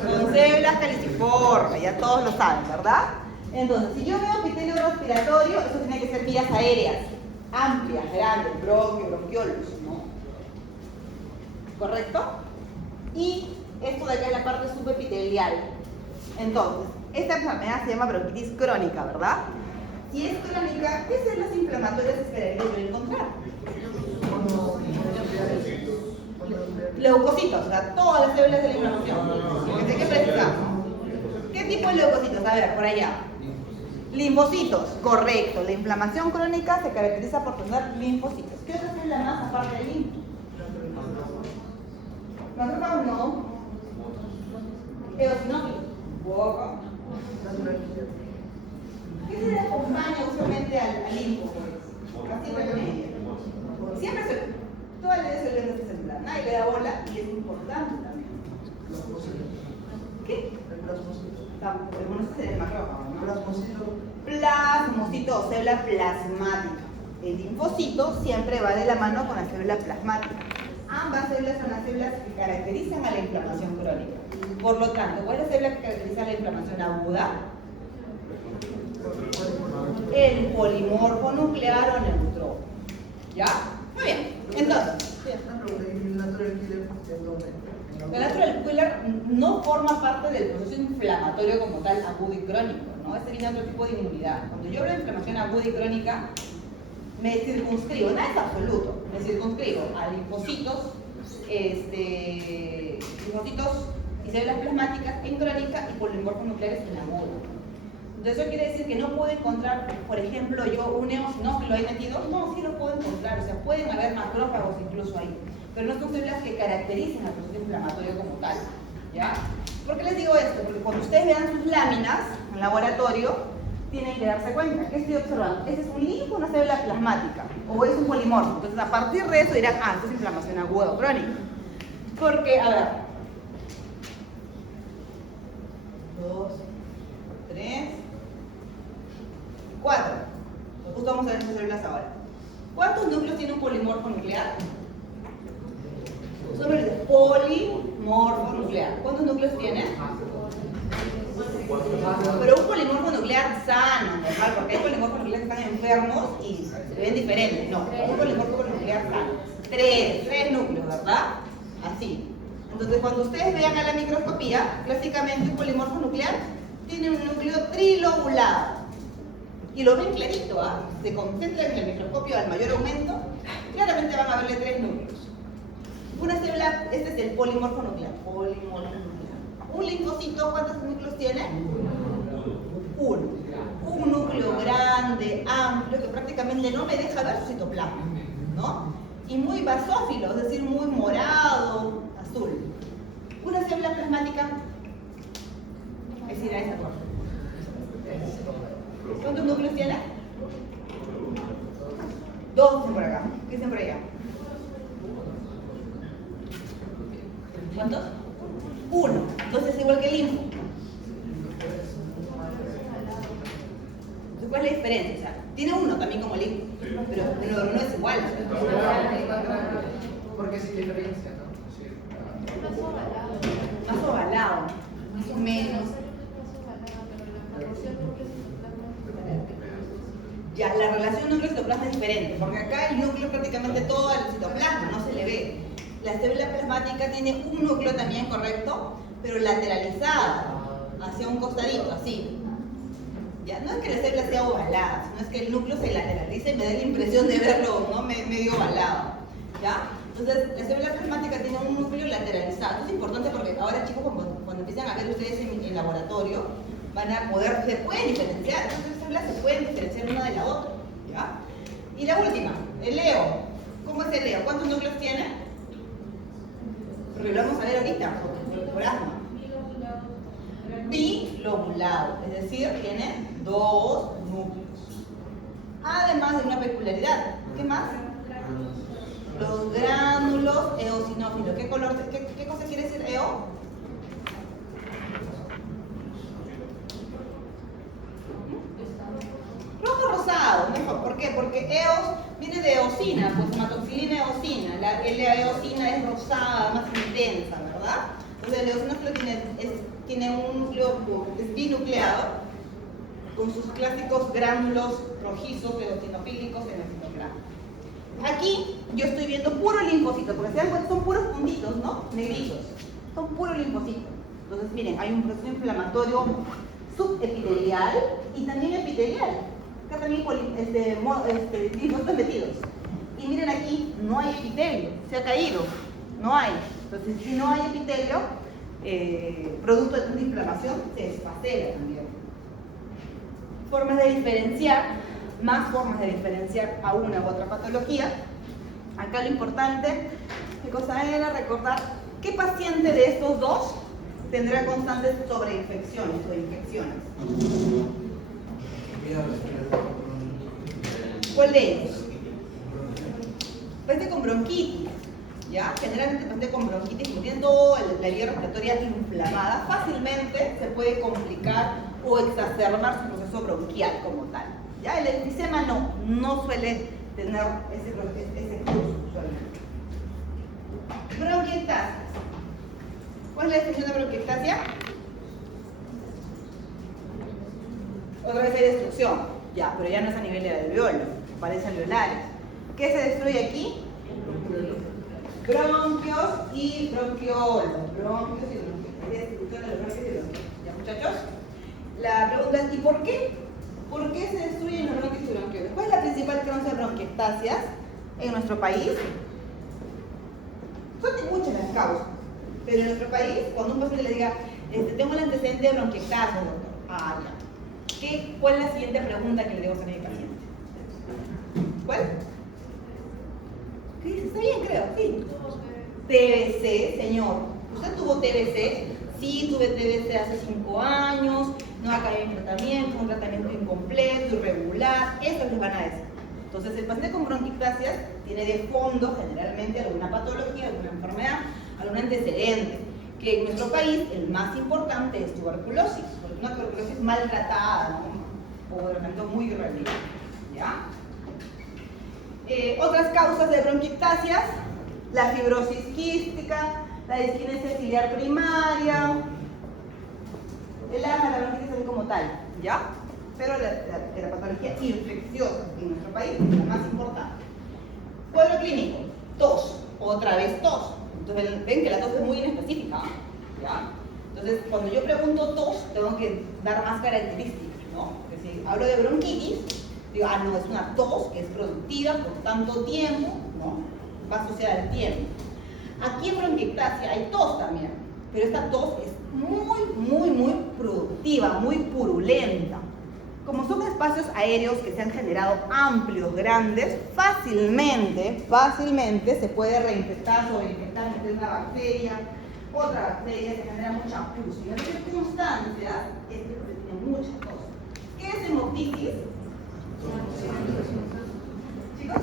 Con células caliciformes, ya todos lo saben, ¿verdad? Entonces, si yo veo epitelio respiratorio, eso tiene que ser vías aéreas, amplias, grandes, bronquio, bronquiolos, ¿no? ¿Correcto? Y esto de acá es la parte subepitelial. Entonces, esta enfermedad se llama bronquitis crónica, ¿verdad? Si es crónica, ¿qué células inflamatorias esperaría yo encontrar? Leucocitos, o sea, todas las células de la inflamación. ¿Qué precisamos? ¿Qué tipo de leucocitos? A ver, por allá. Linfocitos, correcto. La inflamación crónica se caracteriza por tener linfocitos. ¿Qué otra célula más aparte del linfo? ¿Macrófagos no? Eosinófilos. Poco. ¿Qué se le acompaña usualmente al linfo? Así remedio. Siempre toda la vida se le da celular. Nadie le da bola y es importante también. ¿Qué? El plasmocito. Bueno, ese es el macrófago, ¿no? Plasmocito o célula plasmática. El linfocito siempre va de la mano con la célula plasmática. Ambas células son las células que caracterizan a la inflamación crónica. Por lo tanto, ¿cuál es la célula que caracteriza a la inflamación aguda? El polimorfo nuclear o neutrófilo. ¿Ya? Muy bien. Entonces, el natural killer no forma parte del proceso inflamatorio como tal agudo y crónico, ¿no? Este viene otro tipo de inmunidad. Cuando yo hablo de inflamación aguda y crónica, me circunscribo, nada es absoluto, me circunscribo a linfocitos, linfocitos y células plasmáticas en crónica y polimorfos nucleares en agudo. Entonces eso quiere decir que no puedo encontrar, por ejemplo, yo un eosinófilo ahí metido. No, sí lo puedo encontrar, o sea, pueden haber macrófagos incluso ahí, pero no son células que caractericen al proceso inflamatorio como tal, ¿ya? ¿Por qué les digo esto? Porque cuando ustedes vean sus láminas en laboratorio, tienen que darse cuenta, ¿qué estoy observando? ¿Ese es un linfo o una célula plasmática? ¿O es un polimorfo? Entonces, a partir de eso dirán, esto es inflamación aguda o crónica. Porque, a ver, 2, 3, 4. Justo vamos a ver estas células ahora. ¿Cuántos núcleos tiene un polimorfo nuclear? Sobre el polimorfo nuclear. ¿Cuántos núcleos tiene? Pero un polimorfo nuclear sano, normal, porque hay polimorfos nucleares que están enfermos y se ven diferentes. No, un polimorfo nuclear sano. 3 núcleos, ¿verdad? Así. Entonces, cuando ustedes vean a la microscopía, clásicamente un polimorfo nuclear tiene un núcleo trilobulado. Y lo ven clarito, ¿ah? Se concentran en el microscopio al mayor aumento, claramente van a verle 3 núcleos. Una célula, este es el polimorfo nuclear. Un linfocito, ¿cuántos núcleos tiene? Uno. Un núcleo grande, amplio, que prácticamente no me deja ver su citoplasma, ¿no? Y muy basófilo, es decir, muy morado, azul. Una célula plasmática es ir a esa forma. ¿Cuántos núcleos tiene? 2 dicen por acá. ¿Qué dicen por allá? ¿Cuántos? 1. Entonces es igual que el linfo. la diferencia? O sea, tiene uno también como líquido, pero uno es igual. Porque sin diferencia, ¿no? Sí. Más ovalado. Más ovalado, menos. Ya, la relación núcleo-citoplasma es diferente, porque acá el núcleo es prácticamente todo el citoplasma, no se le ve. La célula plasmática tiene un núcleo también, correcto, pero lateralizado, hacia un costadito, así. Ya, no es que la célula sea ovalada, sino es que el núcleo se lateraliza y me da la impresión de verlo, ¿no? medio ovalado. ¿Ya? Entonces, la célula plasmática tiene un núcleo lateralizado. Esto es importante porque ahora, chicos, cuando empiezan a ver ustedes en laboratorio, van a poder, se pueden diferenciar. Estas células se pueden diferenciar una de la otra. ¿Ya? Y la última, el Leo. ¿Cómo es el Leo? ¿Cuántos núcleos tiene? Porque lo vamos a ver ahorita, por asma. Bilobulado, es decir, tiene 2 núcleos. Además de una peculiaridad. ¿Qué más? Los gránulos eosinófilos. ¿Qué cosa quiere decir eo? Rojo rosado, mejor. ¿Por qué? Porque eos viene de eosina, pues hematoxilina eosina. La eosina es rosada, más intensa, ¿verdad? Entonces el eosinófilo tiene un núcleo, es binucleado, con sus clásicos gránulos rojizos, eosinofílicos en el citoplasma. Aquí yo estoy viendo puro linfocito, porque se dan cuenta, son puros puntitos, ¿no? Negritos. Son puros linfocitos. Entonces, miren, hay un proceso inflamatorio subepitelial y también epitelial. Acá también linfocitos metidos. Y miren aquí, no hay epitelio, se ha caído. No hay. Entonces, si no hay epitelio, producto de una inflamación, se esfacela también. Formas de diferenciar, más formas de diferenciar a una u otra patología. Acá lo importante, ¿qué cosa era? Recordar qué paciente de estos dos tendrá constantes sobreinfecciones o infecciones. ¿Cuál de ellos? Paciente con bronquitis, ¿ya? Generalmente paciente con bronquitis, como tiene toda la vía respiratoria inflamada, fácilmente se puede complicar o exacerbar su proceso bronquial como tal. ¿Ya? El enfisema no suele tener ese curso usualmente. Bronquiectasia. ¿Cuál es la definición de bronquiectasia? Otra vez hay destrucción, ya, pero ya no es a nivel de alveolo, parece alveolares. ¿Qué se destruye aquí? Bronquios y bronquiolos. Bronquios y bronquiolos. Hay destrucción de los bronquios y bronquiolos. ¿Ya, muchachos? La pregunta es, ¿y por qué? ¿Por qué se destruyen los bronquios y bronquiolos? ¿Cuál es la principal causa de bronquiectasias en nuestro país? Son muchas las causas, pero en nuestro país, cuando un paciente le diga, tengo el antecedente de bronquiectasia, doctor, ya. ¿Cuál es la siguiente pregunta que le debo hacer a mi paciente? ¿Cuál? ¿Qué dice? Está bien, creo, sí. TBC, señor. ¿Usted tuvo TBC? Sí, tuve TBC hace 5 años, no acabé mi tratamiento, un tratamiento incompleto, irregular, eso les van a decir. Entonces, el paciente con bronquiectasias tiene de fondo generalmente alguna patología, alguna enfermedad, algún antecedente, que en nuestro país el más importante es tuberculosis, porque una tuberculosis maltratada, ¿no? O de repente muy irregular, ¿ya? Otras causas de bronquiectasias, la fibrosis quística, la disquinesia ciliar primaria, el asma, la bronquitis así como tal, ¿ya? Pero la patología infecciosa en nuestro país es la más importante. Cuadro clínico, tos, otra vez tos. Entonces ven que la tos es muy inespecífica, ¿ya? Entonces cuando yo pregunto tos, tengo que dar más características, ¿no? Porque si hablo de bronquitis, digo, no, es una tos que es productiva por tanto tiempo, ¿no? Va asociada al tiempo. Aquí en bronquiectasia hay tos también, pero esta tos es muy productiva, muy purulenta. Como son espacios aéreos que se han generado amplios, grandes, fácilmente se puede reinfectar, sobreinfectar, meter una bacteria, otra bacteria, se genera mucha pus. Y en esas circunstancias, tiene mucha tos. ¿Qué es hemotitis? ¿Chicos?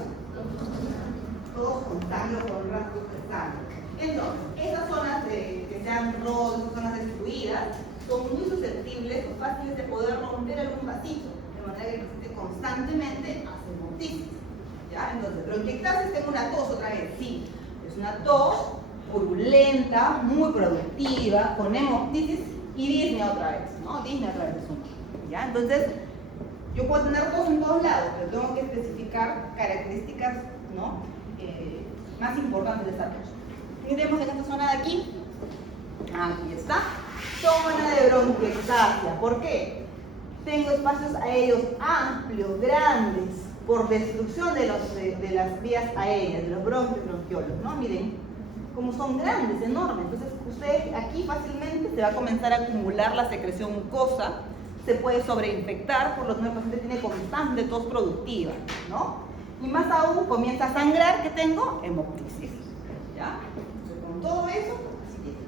Todos con sangre o con rasgos de sangre. Entonces, esas zonas que se han roto, esas zonas destruidas, son muy susceptibles o fáciles de poder romper algún vasito. de manera que el paciente constantemente hace hemoptisis. ¿Ya? Entonces, bronquiectasis, tengo una tos otra vez, sí, es una tos purulenta, muy productiva, con hemoptisis y disnea otra vez, ¿no? Disnea otra vez es uno. ¿Ya? Entonces, yo puedo tener tos en todos lados, pero tengo que especificar características, ¿no? Más importantes de esta tos. Miremos en esta zona de aquí. Aquí está. Zona de bronquiectasia. ¿Por qué? Tengo espacios aéreos amplios, grandes, por destrucción de las vías aéreas, de los bronquios y bronquiolos, ¿no? Miren, como son grandes, enormes. Entonces, usted aquí fácilmente se va a comenzar a acumular la secreción mucosa, se puede sobreinfectar, por lo tanto el paciente tiene constante tos productiva, ¿no? Y más aún, comienza a sangrar, ¿qué tengo? Hemoptisis, ¿ya? Entonces, con todo eso, así tiene.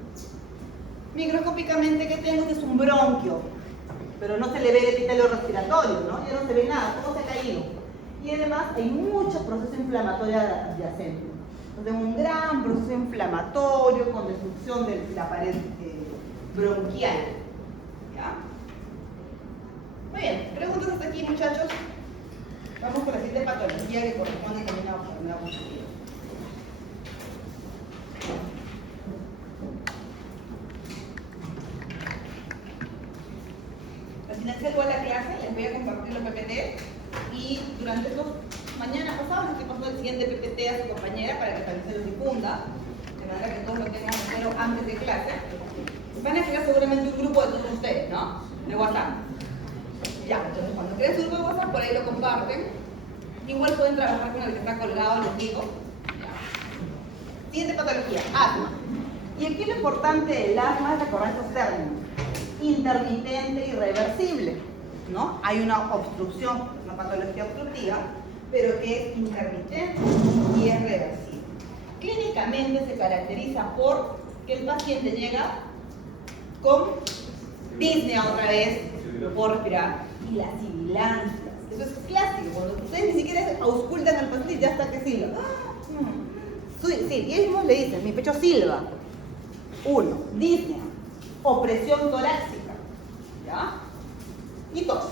Microscópicamente, ¿qué tengo? Este es un bronquio, pero no se le ve el epitelio respiratorio, ¿no? Ya no se ve nada, todo se ha caído. Y además hay mucho proceso inflamatorio adyacente. Entonces, un gran proceso inflamatorio con destrucción de la pared bronquial, ¿ya? Muy bien, preguntas hasta aquí, muchachos. Vamos con la siguiente patología que corresponde también a una enfermedad positiva. Al finalizar igual la clase, les voy a compartir los PPT y durante estos mañana pasado les estoy pasando el siguiente PPT a su compañera para que también se lo difunda, de manera que todos lo tengan primero antes de clase. Van a crear seguramente un grupo de todos ustedes, ¿no? De WhatsApp. Ya, entonces cuando creen su grupo de WhatsApp, por ahí lo comparten. Igual pueden trabajar con el que está colgado, les digo. Ya. Siguiente patología, asma. Y aquí lo importante del asma es recordar estos términos. Intermitente y reversible, ¿no? Hay una obstrucción, una patología obstructiva, pero que es intermitente y es reversible. Clínicamente se caracteriza por que el paciente llega con disnea otra vez, por respirar, y las sibilancias. Eso es clásico, cuando ustedes ni siquiera auscultan al paciente y ya está que silba. Sí, y ellos le dicen, mi pecho silba. 1, disnea, opresión torácica, ¿ya? Y tos.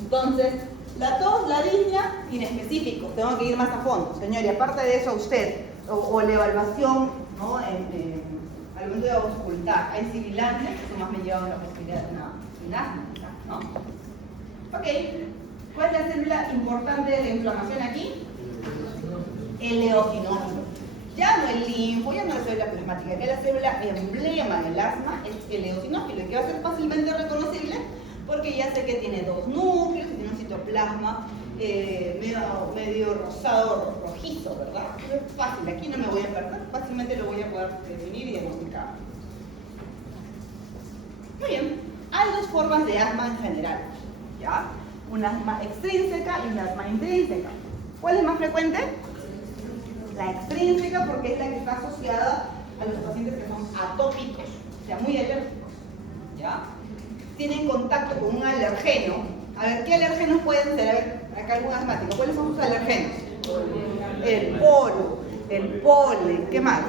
Entonces, la tos, la disnea, inespecífico, tengo que ir más a fondo. Señor, y aparte de eso, usted, o la evaluación, ¿no? Al momento de auscultar, hay sibilancias, eso más me lleva a la posibilidad de una asma, ¿no? Ok, ¿cuál es la célula importante de la inflamación aquí? El eosinófilo. Ya no el linfo, ya no la célula plasmática, que la célula emblema del asma es el eosinófilo, que va a ser fácilmente reconocible porque ya sé que tiene 2 núcleos, que tiene un citoplasma medio rosado, rojizo, ¿verdad? Es fácil, aquí no me voy a perder, fácilmente lo voy a poder definir y diagnosticar. Muy bien, hay 2 formas de asma en general, ¿ya? Una asma extrínseca y una asma intrínseca. ¿Cuál es más frecuente? La extrínseca, porque es la que está asociada a los pacientes que son atópicos, o sea, muy alérgicos, ¿ya? Tienen contacto con un alergeno. A ver, ¿qué alergenos pueden ser? A ver, acá algún asmático. ¿Cuáles son sus alergenos? El polo, el polen, ¿qué más?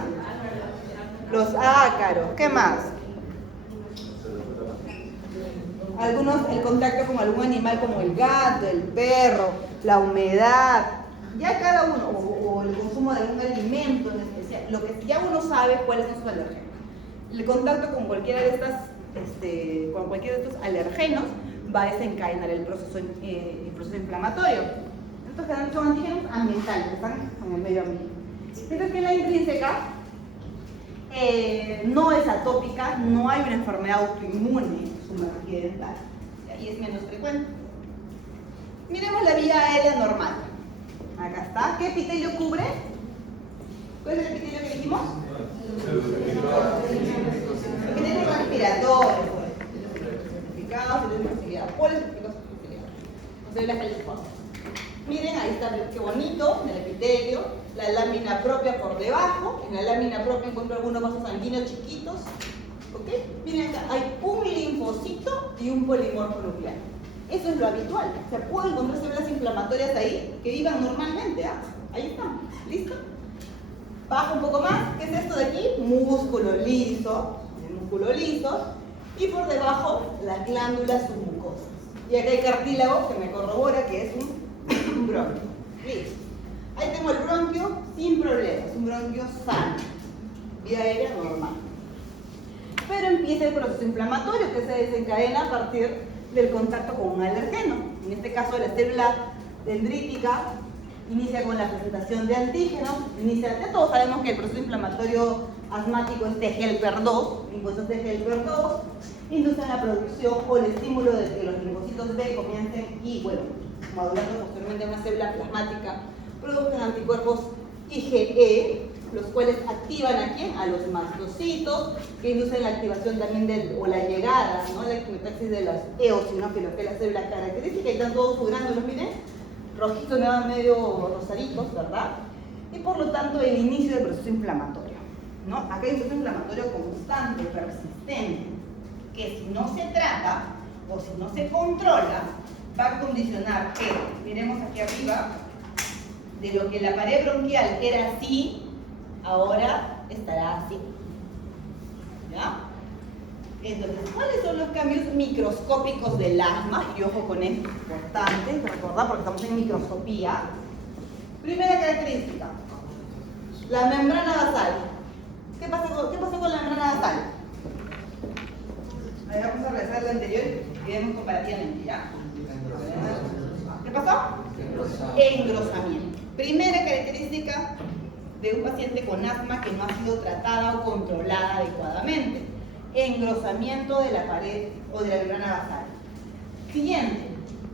Los ácaros, ¿qué más? Algunos, el contacto con algún animal como el gato, el perro, la humedad, ya cada uno, o el consumo de algún alimento en especial, lo que ya uno sabe cuáles son sus alergenos. El contacto con cualquiera de estas, con cualquiera de estos alergenos va a desencadenar el proceso inflamatorio. Estos generalmente son antígenos ambientales, que están en el medio ambiente. Mientras que la intrínseca no es atópica, no hay una enfermedad autoinmune sumergida dental, y es menos frecuente. Miremos la vía aérea normal. Acá está. ¿Qué epitelio cubre? ¿Cuál es el epitelio que dijimos? Epitelio respiratorio. Miren, ahí está, qué bonito, el epitelio, la lámina propia por debajo. En la lámina propia encuentro algunos vasos sanguíneos chiquitos. ¿Ok? Miren acá, hay un linfocito y un polimorfo nuclear. Eso es lo habitual. Se pueden encontrar células inflamatorias ahí que vivan normalmente. Ahí están. ¿Listo? Bajo un poco más. ¿Qué es esto de aquí? Músculo liso. Y por debajo las glándulas submucosas. Y acá hay cartílago que me corrobora que es un bronquio. Listo. Ahí tengo el bronquio sin problemas, un bronquio sano. Vía aérea normal. Pero empieza el proceso inflamatorio que se desencadena a partir del contacto con un alergeno. En este caso la célula dendrítica inicia con la presentación de antígenos. Ya todos sabemos que el proceso inflamatorio asmático es de helper 2, linfocitos de helper 2, inducen la producción o el estímulo de que los linfocitos B comiencen y, bueno, modulando posteriormente una célula plasmática, producen anticuerpos IgE, los cuales activan ¿a quién? A los mastocitos, que inducen la activación también o la llegada, ¿no? La quimiotaxis de los eosinófilos, que es la célula característica, y están todos sus gránulos, miren, rojitos, medio rosaditos, ¿verdad? Y por lo tanto el inicio del proceso inflamatorio, ¿no? Acá hay un proceso inflamatorio constante, persistente, que si no se trata o si no se controla, va a condicionar que, miremos aquí arriba, de lo que la pared bronquial era así, ahora estará así. ¿Ya? Entonces, ¿cuáles son los cambios microscópicos del asma? Y ojo con esto, es importante, recordar porque estamos en microscopía. Primera característica, la membrana basal. ¿Qué pasó con la membrana basal? A ver, vamos a regresar a la anterior y vemos comparativamente, ¿ya? ¿Qué pasó? Engrosamiento. Primera característica de un paciente con asma que no ha sido tratada o controlada adecuadamente. Engrosamiento de la pared o de la membrana basal. Siguiente.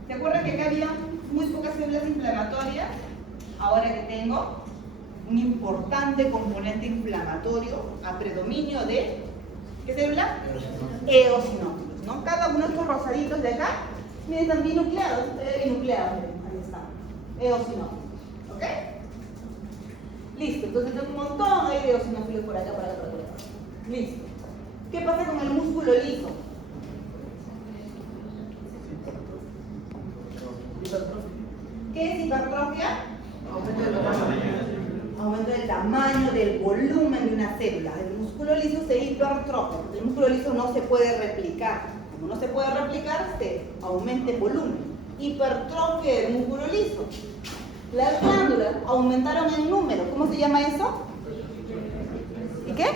¿Se acuerdan que acá había muy pocas células inflamatorias? Ahora que tengo un importante componente inflamatorio a predominio de, ¿qué célula? Eosinófilos, ¿no? Cada uno de estos rosaditos de acá, miren, están binucleados, binucleados, ahí están, eosinófilos, ¿ok? Listo, entonces tengo un montón ahí de eosinófilos por acá, por acá. Listo. ¿Qué pasa con el músculo liso? ¿Qué es hipertrofia? Aumento del tamaño, del volumen de una célula. El músculo liso se hipertrofia. El músculo liso no se puede replicar. Como no se puede replicar, se aumenta el volumen. Hipertrofia del músculo liso. Las glándulas aumentaron en número. ¿Cómo se llama eso? ¿Y qué?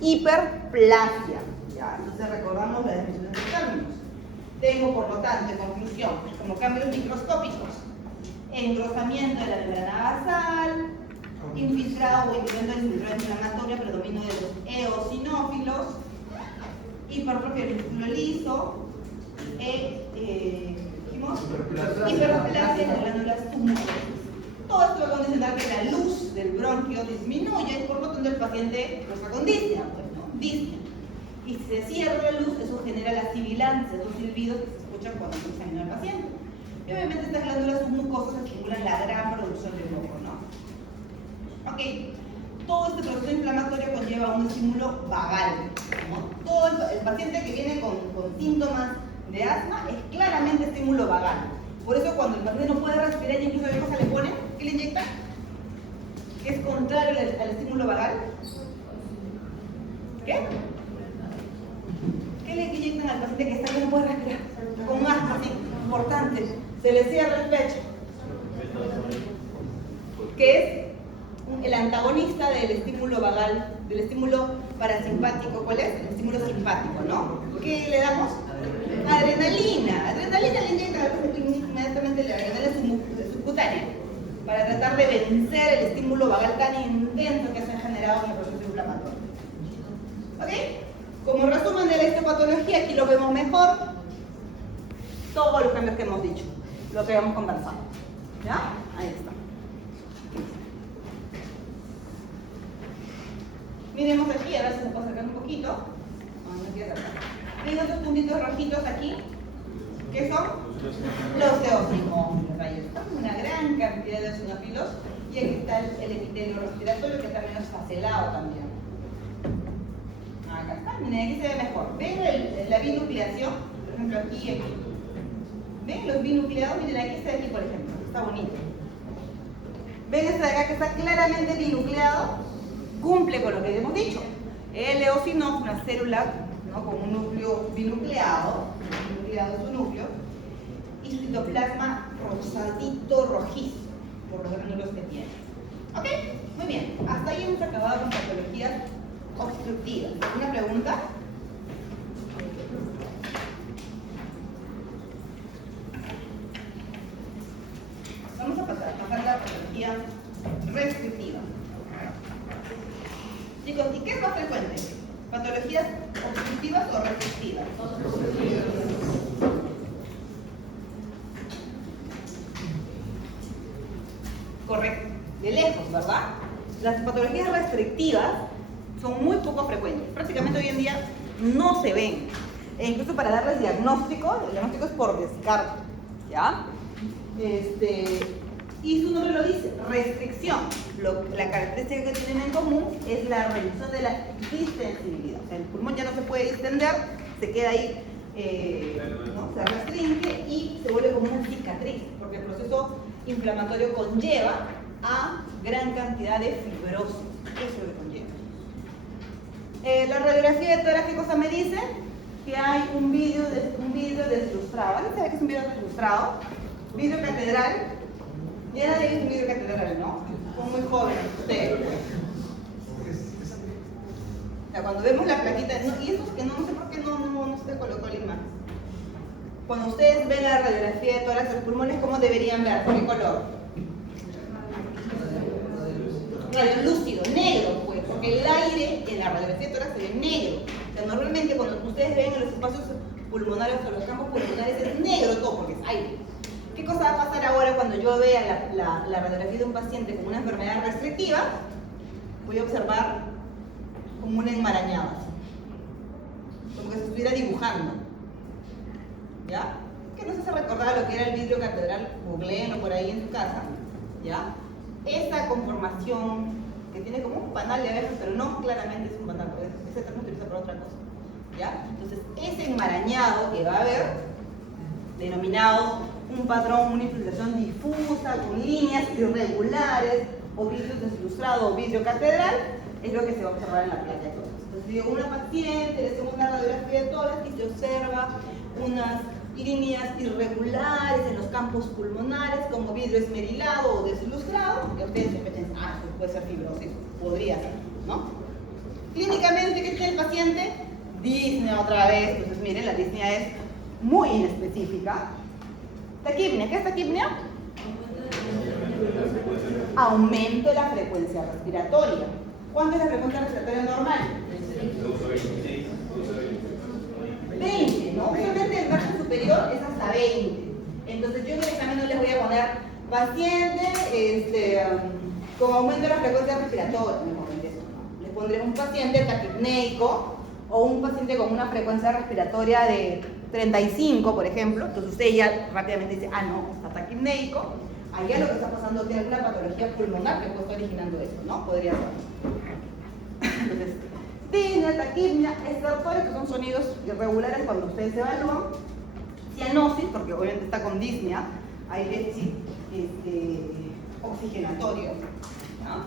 Hiperplasia. Ya, entonces recordamos la definición de términos. Tengo, por lo tanto, en conclusión, como cambios microscópicos, engrosamiento de la membrana basal, infiltrado o incremento del filtrado inflamatorio, predominio de los eosinófilos, hipertrofia del músculo liso, hiperplasia de las glándulas tumorales. Todo esto va a condicionar que la luz del bronquio disminuye, por lo tanto el paciente goza con disnea, pues, ¿no? Disnea. Y si se cierra la luz, eso genera la sibilancia, los silbidos que se escuchan cuando se examina al paciente. Y obviamente estas glándulas submucosas estimulan la gran producción de moco, ¿no? Ok, todo este proceso inflamatorio conlleva un estímulo vagal, ¿no? Todo el paciente que viene con síntomas de asma es claramente estímulo vagal. Por eso cuando el paciente no puede respirar y incluso ¿qué cosa le ponen? ¿Qué le inyectan? ¿Qué es contrario al estímulo vagal? ¿Qué? ¿Qué le inyectan al paciente que está que no puede respirar? Con un asma así, importante. Se le cierra el pecho. ¿Qué es? El antagonista del estímulo vagal, del estímulo parasimpático. ¿Cuál es? El estímulo simpático, ¿no? ¿Qué le damos? Adrenalina. Adrenalina le inyectan inmediatamente la adrenalina subcutánea para tratar de vencer el estímulo vagal tan intenso que se ha generado en el proceso inflamatorio. ¿Ok? Como resumen de la histopatología, aquí lo vemos mejor. Todos los cambios que hemos dicho, lo que hemos conversado. ¿Ya? Ahí está. Miremos aquí, a ver si se puede acercar un poquito. No quiero acercar. Miren estos puntitos rojitos aquí. ¿Qué son? Los eosinófilos. Ahí está, una gran cantidad de eosinófilos. Y aquí está el epitelio respiratorio, que también es facelado también. Acá está, miren, aquí se ve mejor. ¿Ven la binucleación? Por ejemplo, aquí y aquí. ¿Ven los binucleados? Miren, aquí está aquí, por ejemplo. Está bonito. ¿Ven este de acá que está claramente binucleado? Cumple con lo que hemos dicho. El eosinófilo, una célula, ¿no?, con un núcleo binucleado, binucleado su núcleo, y su citoplasma rosadito rojizo, por los granulos que tiene. ¿Ok? Muy bien. Hasta ahí hemos acabado con patologías obstructivas. ¿Alguna pregunta? Vamos a pasar a la patología restrictiva. Chicos, ¿y qué es más frecuente? ¿Patologías obstructivas o restrictivas? Correcto, de lejos, ¿verdad? Las patologías restrictivas son muy poco frecuentes. Prácticamente hoy en día no se ven. E incluso para darles diagnóstico, el diagnóstico es por descarte, ¿ya? Y su nombre lo dice, restricción. La característica que tienen en común es la reducción de la distensibilidad. O sea, el pulmón ya no se puede distender, se queda ahí, ¿no? Se restringe y se vuelve como una cicatriz, porque el proceso inflamatorio conlleva a gran cantidad de fibrosis. Eso es lo que conlleva. La radiografía de tórax, ¿qué cosa me dice? Que hay un vidrio deslustrado. ¿Alguien sabe qué es un vidrio deslustrado? Vidrio catedral. Ya nadie es un vidrio catedral, ¿no? Son muy jóvenes ustedes. O sea, cuando vemos la plaquita, y eso es que no sé por qué no se colocó la imagen. Cuando ustedes ven la radiografía de tórax de los pulmones, ¿cómo deberían ver? ¿Qué color? Radiolúcido, negro, pues, porque el aire en la radiografía de tórax se ve negro. O sea, normalmente cuando ustedes ven en los espacios pulmonares o los campos pulmonares es negro todo, porque es aire. ¿Qué cosa va a pasar ahora cuando yo vea la radiografía de un paciente con una enfermedad restrictiva? Voy a observar como una enmarañada, como que se estuviera dibujando, ¿ya? Que nos hace recordar lo que era el vidrio catedral, googleenlo por ahí en su casa, ¿ya? Esa conformación que tiene como un panal de abejas, pero no claramente es un panal, porque ese término se utiliza para otra cosa, ¿ya? Entonces, ese enmarañado que va a haber, denominado un patrón, una infiltración difusa, con líneas irregulares, o vidrio deslustrado o vidrio catedral, es lo que se va a observar en la placa de tórax. Entonces, si una paciente le hacemos una radiografía de tórax y se observa unas líneas irregulares en los campos pulmonares, como vidrio esmerilado o deslustrado, que ustedes sospechen, esto puede ser fibrosis, podría ser, ¿no? Clínicamente, ¿qué tiene el paciente? Disnea otra vez. Entonces, miren, la disnea es muy inespecífica. Taquipnea, ¿qué es taquipnea? Aumento de la frecuencia respiratoria. ¿Cuánto es la frecuencia respiratoria normal? 20, ¿no? Usualmente el margen superior es hasta 20. Entonces yo en el examen no les voy a poner paciente con aumento de la frecuencia respiratoria, ¿no? Les pondré un paciente taquipneico o un paciente con una frecuencia respiratoria de 35, por ejemplo. Entonces usted ya rápidamente dice, no, está taquipneico. Allá lo que está pasando es que hay una patología pulmonar que puede estar originando eso, ¿no? Podría ser. Entonces, disnea, taquipnea, estertores, que son sonidos irregulares cuando ustedes evalúan. Cianosis, porque obviamente está con disnea, hay déficit oxigenatorio, ¿no?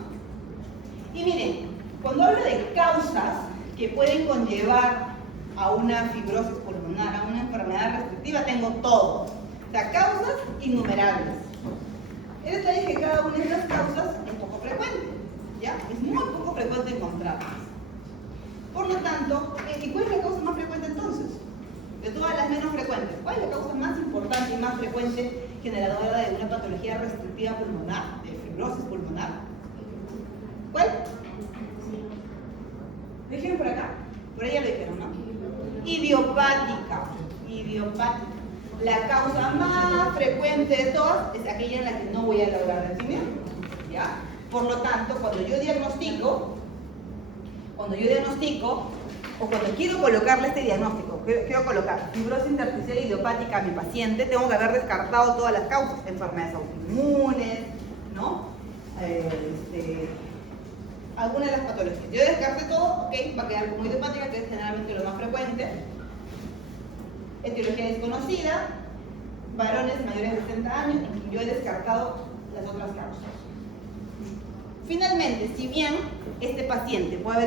Y miren, cuando hablo de causas que pueden conllevar a una fibrosis pulmonar, a una enfermedad restrictiva, tengo todo. O sea, causas innumerables. El detalle es que cada una de las causas es poco frecuente, ¿ya? Es muy poco frecuente encontrarlas. Por lo tanto, ¿y cuál es la causa más frecuente entonces? De todas las menos frecuentes, ¿cuál es la causa más importante y más frecuente generadora de una patología restrictiva pulmonar, de fibrosis pulmonar? ¿Cuál? ¿Lo dijeron por acá? Por ahí ya lo dijeron, ¿no? Idiopática. Idiopática. La causa más frecuente de todas es aquella en la que no voy a lograr definir, ¿ya? Por lo tanto, cuando yo diagnostico, o cuando quiero colocarle este diagnóstico, quiero colocar fibrosis intersticial idiopática a mi paciente, tengo que haber descartado todas las causas, enfermedades autoinmunes, ¿no? Alguna de las patologías. Yo descarté todo, ok, va a quedar como idiopática, que es generalmente lo más frecuente. Etiología desconocida, varones mayores de 60 años, y yo he descartado las otras causas. Finalmente, si bien este paciente puede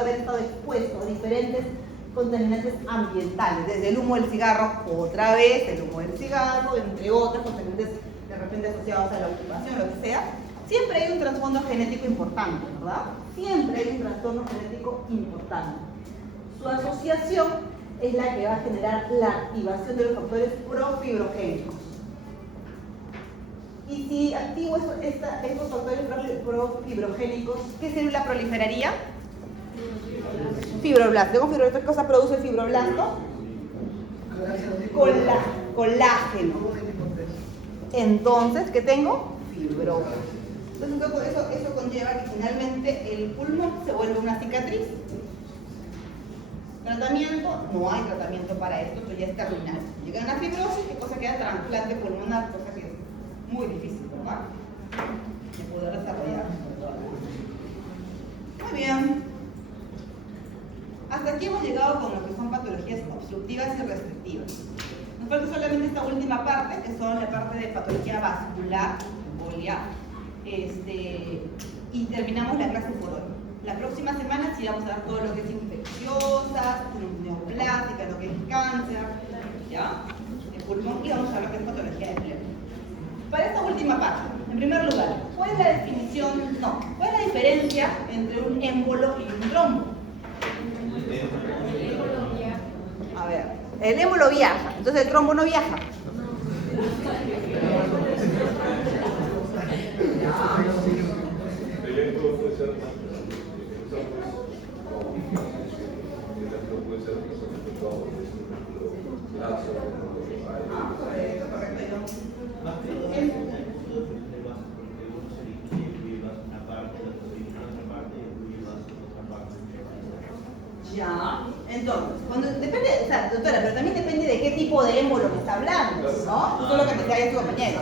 haber estado expuesto a diferentes contaminantes ambientales, desde el humo del cigarro, otra vez el humo del cigarro, entre otras contaminantes de repente asociados a la ocupación, lo que sea. Siempre hay un trasfondo genético importante, ¿verdad? Siempre hay un trastorno genético importante. Su asociación es la que va a generar la activación de los factores profibrogénicos. Y si activo estos factores profibrogénicos, ¿qué célula proliferaría? Fibroblasto. ¿Cómo fibroblasto? ¿Qué cosa produce el fibroblasto? Colágeno. Entonces, ¿qué tengo? Fibrosis. Entonces, eso conlleva que finalmente el pulmón se vuelve una cicatriz. ¿Tratamiento? No hay tratamiento para esto ya es terminal. Llega una fibrosis, ¿qué cosa queda? Trasplante pulmonar, cosa que es muy difícil, ¿verdad? De poder desarrollar. Muy bien. Hasta aquí hemos llegado con lo que son patologías obstructivas y restrictivas. Nos falta solamente esta última parte, que son la parte de patología vascular, embolia, y terminamos la clase por hoy. La próxima semana sí vamos a dar todo lo que es infecciosas, neoplástica, lo que es cáncer, ¿ya? El pulmón, y vamos a ver lo que es patología de pleumo. Para esta última parte, en primer lugar, ¿cuál es la definición? No, ¿cuál es la diferencia entre un émbolo y un trombo? A ver, el émbolo viaja, entonces el trombo no viaja. Ya, entonces, depende, o sea, doctora, pero también depende de qué tipo de émbolo me está hablando, ¿no? Eso es lo que me decía su compañero.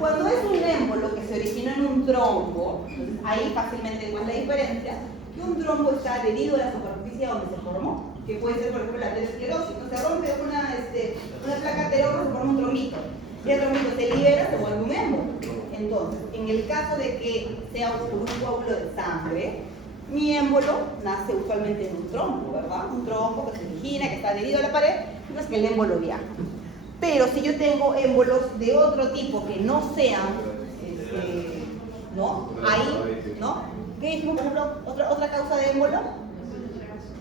Cuando es un émbolo que se originó en un trombo, ahí fácilmente cuál es la diferencia, que un trombo está adherido a la superficie donde se formó, que puede ser, por ejemplo, la aterosclerosis. Entonces se rompe una placa aterosa, se forma un trombito. Y el trombito se libera, se vuelve un émbolo. Entonces, en el caso de que sea por un coágulo de sangre, mi émbolo nace usualmente en un trombo, ¿verdad? Un trombo que se origina, que está adherido a la pared, no es que el émbolo viaja. Pero si yo tengo émbolos de otro tipo que no sean, ¿no? Ahí, ¿no? ¿Qué dijimos, por ejemplo, otra causa de émbolo?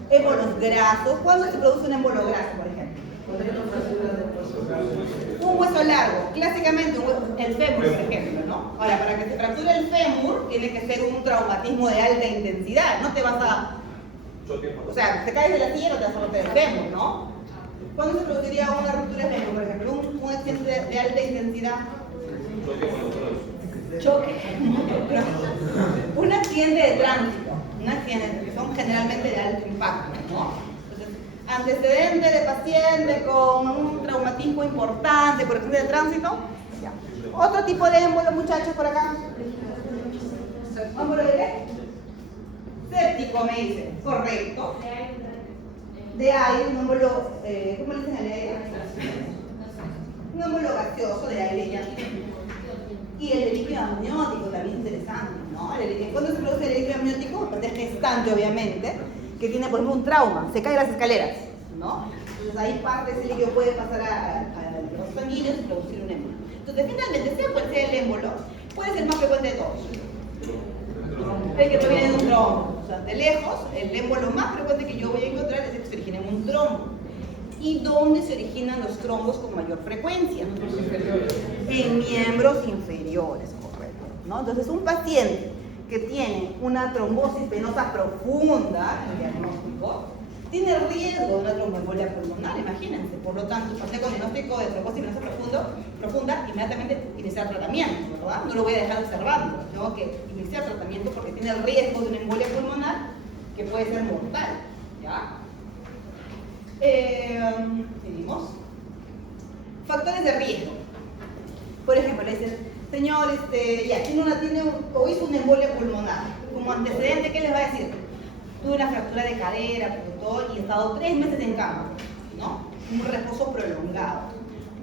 Émbolos grasos. ¿Cuándo se produce un émbolo graso, por ejemplo? Un hueso largo, clásicamente el fémur, por ejemplo, ¿no? Ahora, para que se fracture el fémur, tiene que ser un traumatismo de alta intensidad, no te vas a... O sea, te caes de la silla y no te vas a romper el fémur, ¿no? ¿Cuándo se produciría una ruptura de fémur, por ejemplo? Un accidente de alta intensidad. Choque. Un accidente de tránsito, un accidente que son generalmente de alto impacto, ¿no? Antecedente de paciente con un traumatismo importante por accidente de tránsito. Ya. Otro tipo de émbolo, muchachos, por acá. ¿Émbolo de qué? Séptico, me dicen. Correcto. De aire, un émbolo, ¿cómo le dicen al aire? Un émbolo gaseoso de aire ya. Y el líquido amniótico también interesante, ¿no? ¿Cuándo se produce el líquido amniótico? Pues es gestante, obviamente, que tiene, por ejemplo, un trauma, se cae de las escaleras, ¿no? Entonces ahí parte de ese líquido puede pasar a los sanguíneos y producir un émbolo. Entonces, finalmente, sea cual sea el émbolo, puede ser el más frecuente de todos. El que proviene de un trombo. O sea, de lejos, el émbolo más frecuente que yo voy a encontrar es el que se origina en un trombo. ¿Y dónde se originan los trombos con mayor frecuencia? En miembros inferiores, correcto, ¿no? Entonces, un paciente que tiene una trombosis venosa profunda, el diagnóstico, tiene riesgo de una tromboembolia pulmonar, imagínense. Por lo tanto, pasé con diagnóstico de trombosis venosa profunda, inmediatamente iniciar tratamiento, ¿verdad? No lo voy a dejar observando, tengo que iniciar tratamiento porque tiene el riesgo de una embolia pulmonar que puede ser mortal, ¿ya? Seguimos. Factores de riesgo. Por ejemplo, le dicen, señor, ya tiene o hizo una embolia pulmonar. Como antecedente, ¿qué les va a decir? Tuve una fractura de cadera, y he estado 3 meses en cama, ¿no? Un reposo prolongado.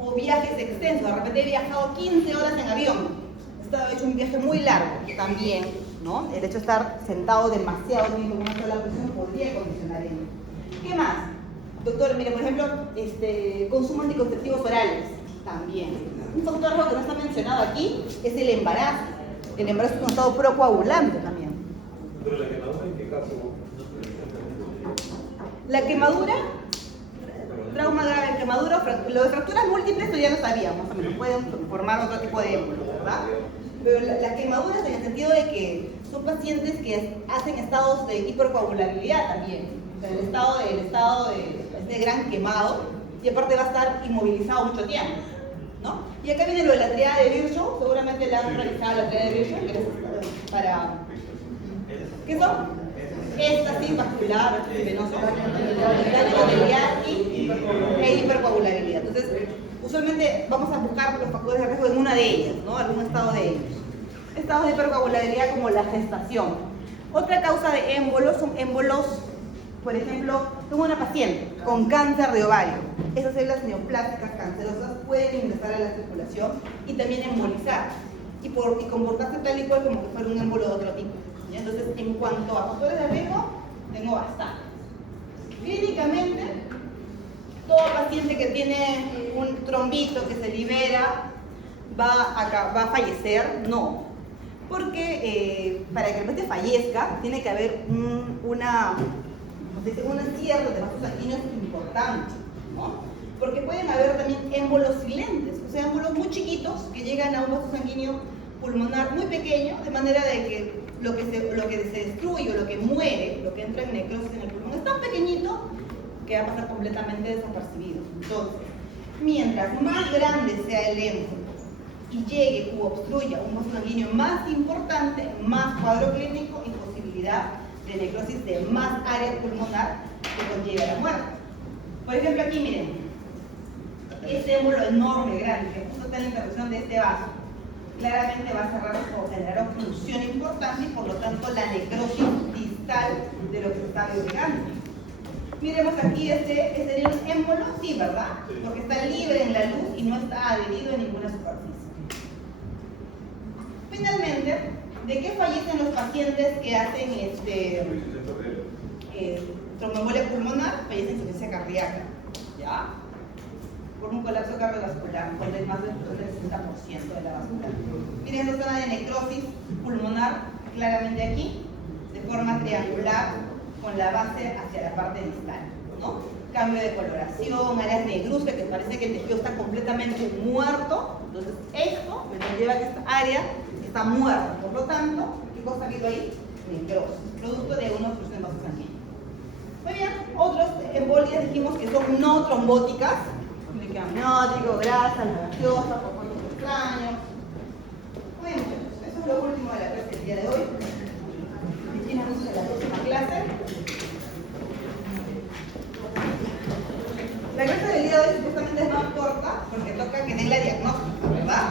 O viajes extensos, de repente he viajado 15 horas en avión. He hecho un viaje muy largo también, ¿no? El hecho de estar sentado demasiado tiempo en una sola posición podría condicionar ello. ¿Qué más? Doctor, mire, por ejemplo, consumo anticonceptivos orales, también. Un factor rojo que no está mencionado aquí es el embarazo. El embarazo es un estado procoagulante también. Pero la quemadura, ¿en qué caso? La quemadura, trauma grave, quemadura, lo de fracturas múltiples, esto ya lo sabíamos, también pueden formar otro tipo de émbolo, ¿verdad? Pero las quemaduras en el sentido de que son pacientes que hacen estados de hipercoagulabilidad también. O sea, el estado de gran quemado, y aparte va a estar inmovilizado mucho tiempo, ¿no? Y acá viene lo de la triada de Virchow, seguramente la han realizado la triada de Virchow, que es para... ¿Qué son? Éxtasis vascular, venoso, e hipercoagulabilidad. Entonces, usualmente vamos a buscar los factores de riesgo en una de ellas, ¿no? Algún estado de ellos. Estados de hipercoagulabilidad como la gestación. Otra causa de émbolos son émbolos, por ejemplo, tengo una paciente con cáncer de ovario. Esas células neoplásticas cancerosas pueden ingresar a la circulación y también embolizar y comportarse tal y cual como que fuera un émbolo de otro tipo. ¿Ya? Entonces, en cuanto a factores de riesgo, tengo bastantes. Clínicamente, todo paciente que tiene un trombito que se libera va a fallecer, no. Porque para que el paciente fallezca, tiene que haber un cierre de vasos sanguíneos importante, ¿no? Porque pueden haber también émbolos silentes, o sea, émbolos muy chiquitos que llegan a un vaso sanguíneo pulmonar muy pequeño, de manera de que lo que se destruye o lo que muere, lo que entra en necrosis en el pulmón, es tan pequeñito que va a pasar completamente desapercibido. Entonces, mientras más grande sea el émbolo y llegue u obstruya un vaso sanguíneo más importante, más cuadro clínico y posibilidad de necrosis de más área pulmonar que conlleva la muerte. Por ejemplo, aquí miren, este émbolo enorme, grande, que justo está en la interrupción de este vaso, claramente va a cerrar o generar obstrucción importante y por lo tanto la necrosis distal de lo que se está irrigando. Miremos aquí, este sería un émbolo, sí, ¿verdad? Porque está libre en la luz y no está adherido en ninguna superficie. Finalmente, ¿de qué fallecen los pacientes que hacen tromboembolia pulmonar? Fallecen de insuficiencia cardíaca, ¿ya? Por un colapso cardiovascular, donde es más del 60% de la vascular. Miren esta zona de necrosis pulmonar, claramente aquí, de forma triangular, con la base hacia la parte distal, ¿no? Cambio de coloración, áreas negruzcas, que parece que el tejido está completamente muerto. Entonces, esto me lleva a que esta área está muerta. Por lo tanto, ¿qué cosa ha habido ahí? Necrosis, producto de una obstrucción de vasos sanguíneos. Muy bien, otros embolias dijimos que son no trombóticas, líquido amniótico, grasa, gaseosa, compuestos extraños. Muy bien, muchachos, eso es lo último de la clase del día de hoy. Nos vemos en la próxima clase. La clase del día de hoy supuestamente es más corta porque toca que den la diagnóstica, ¿verdad?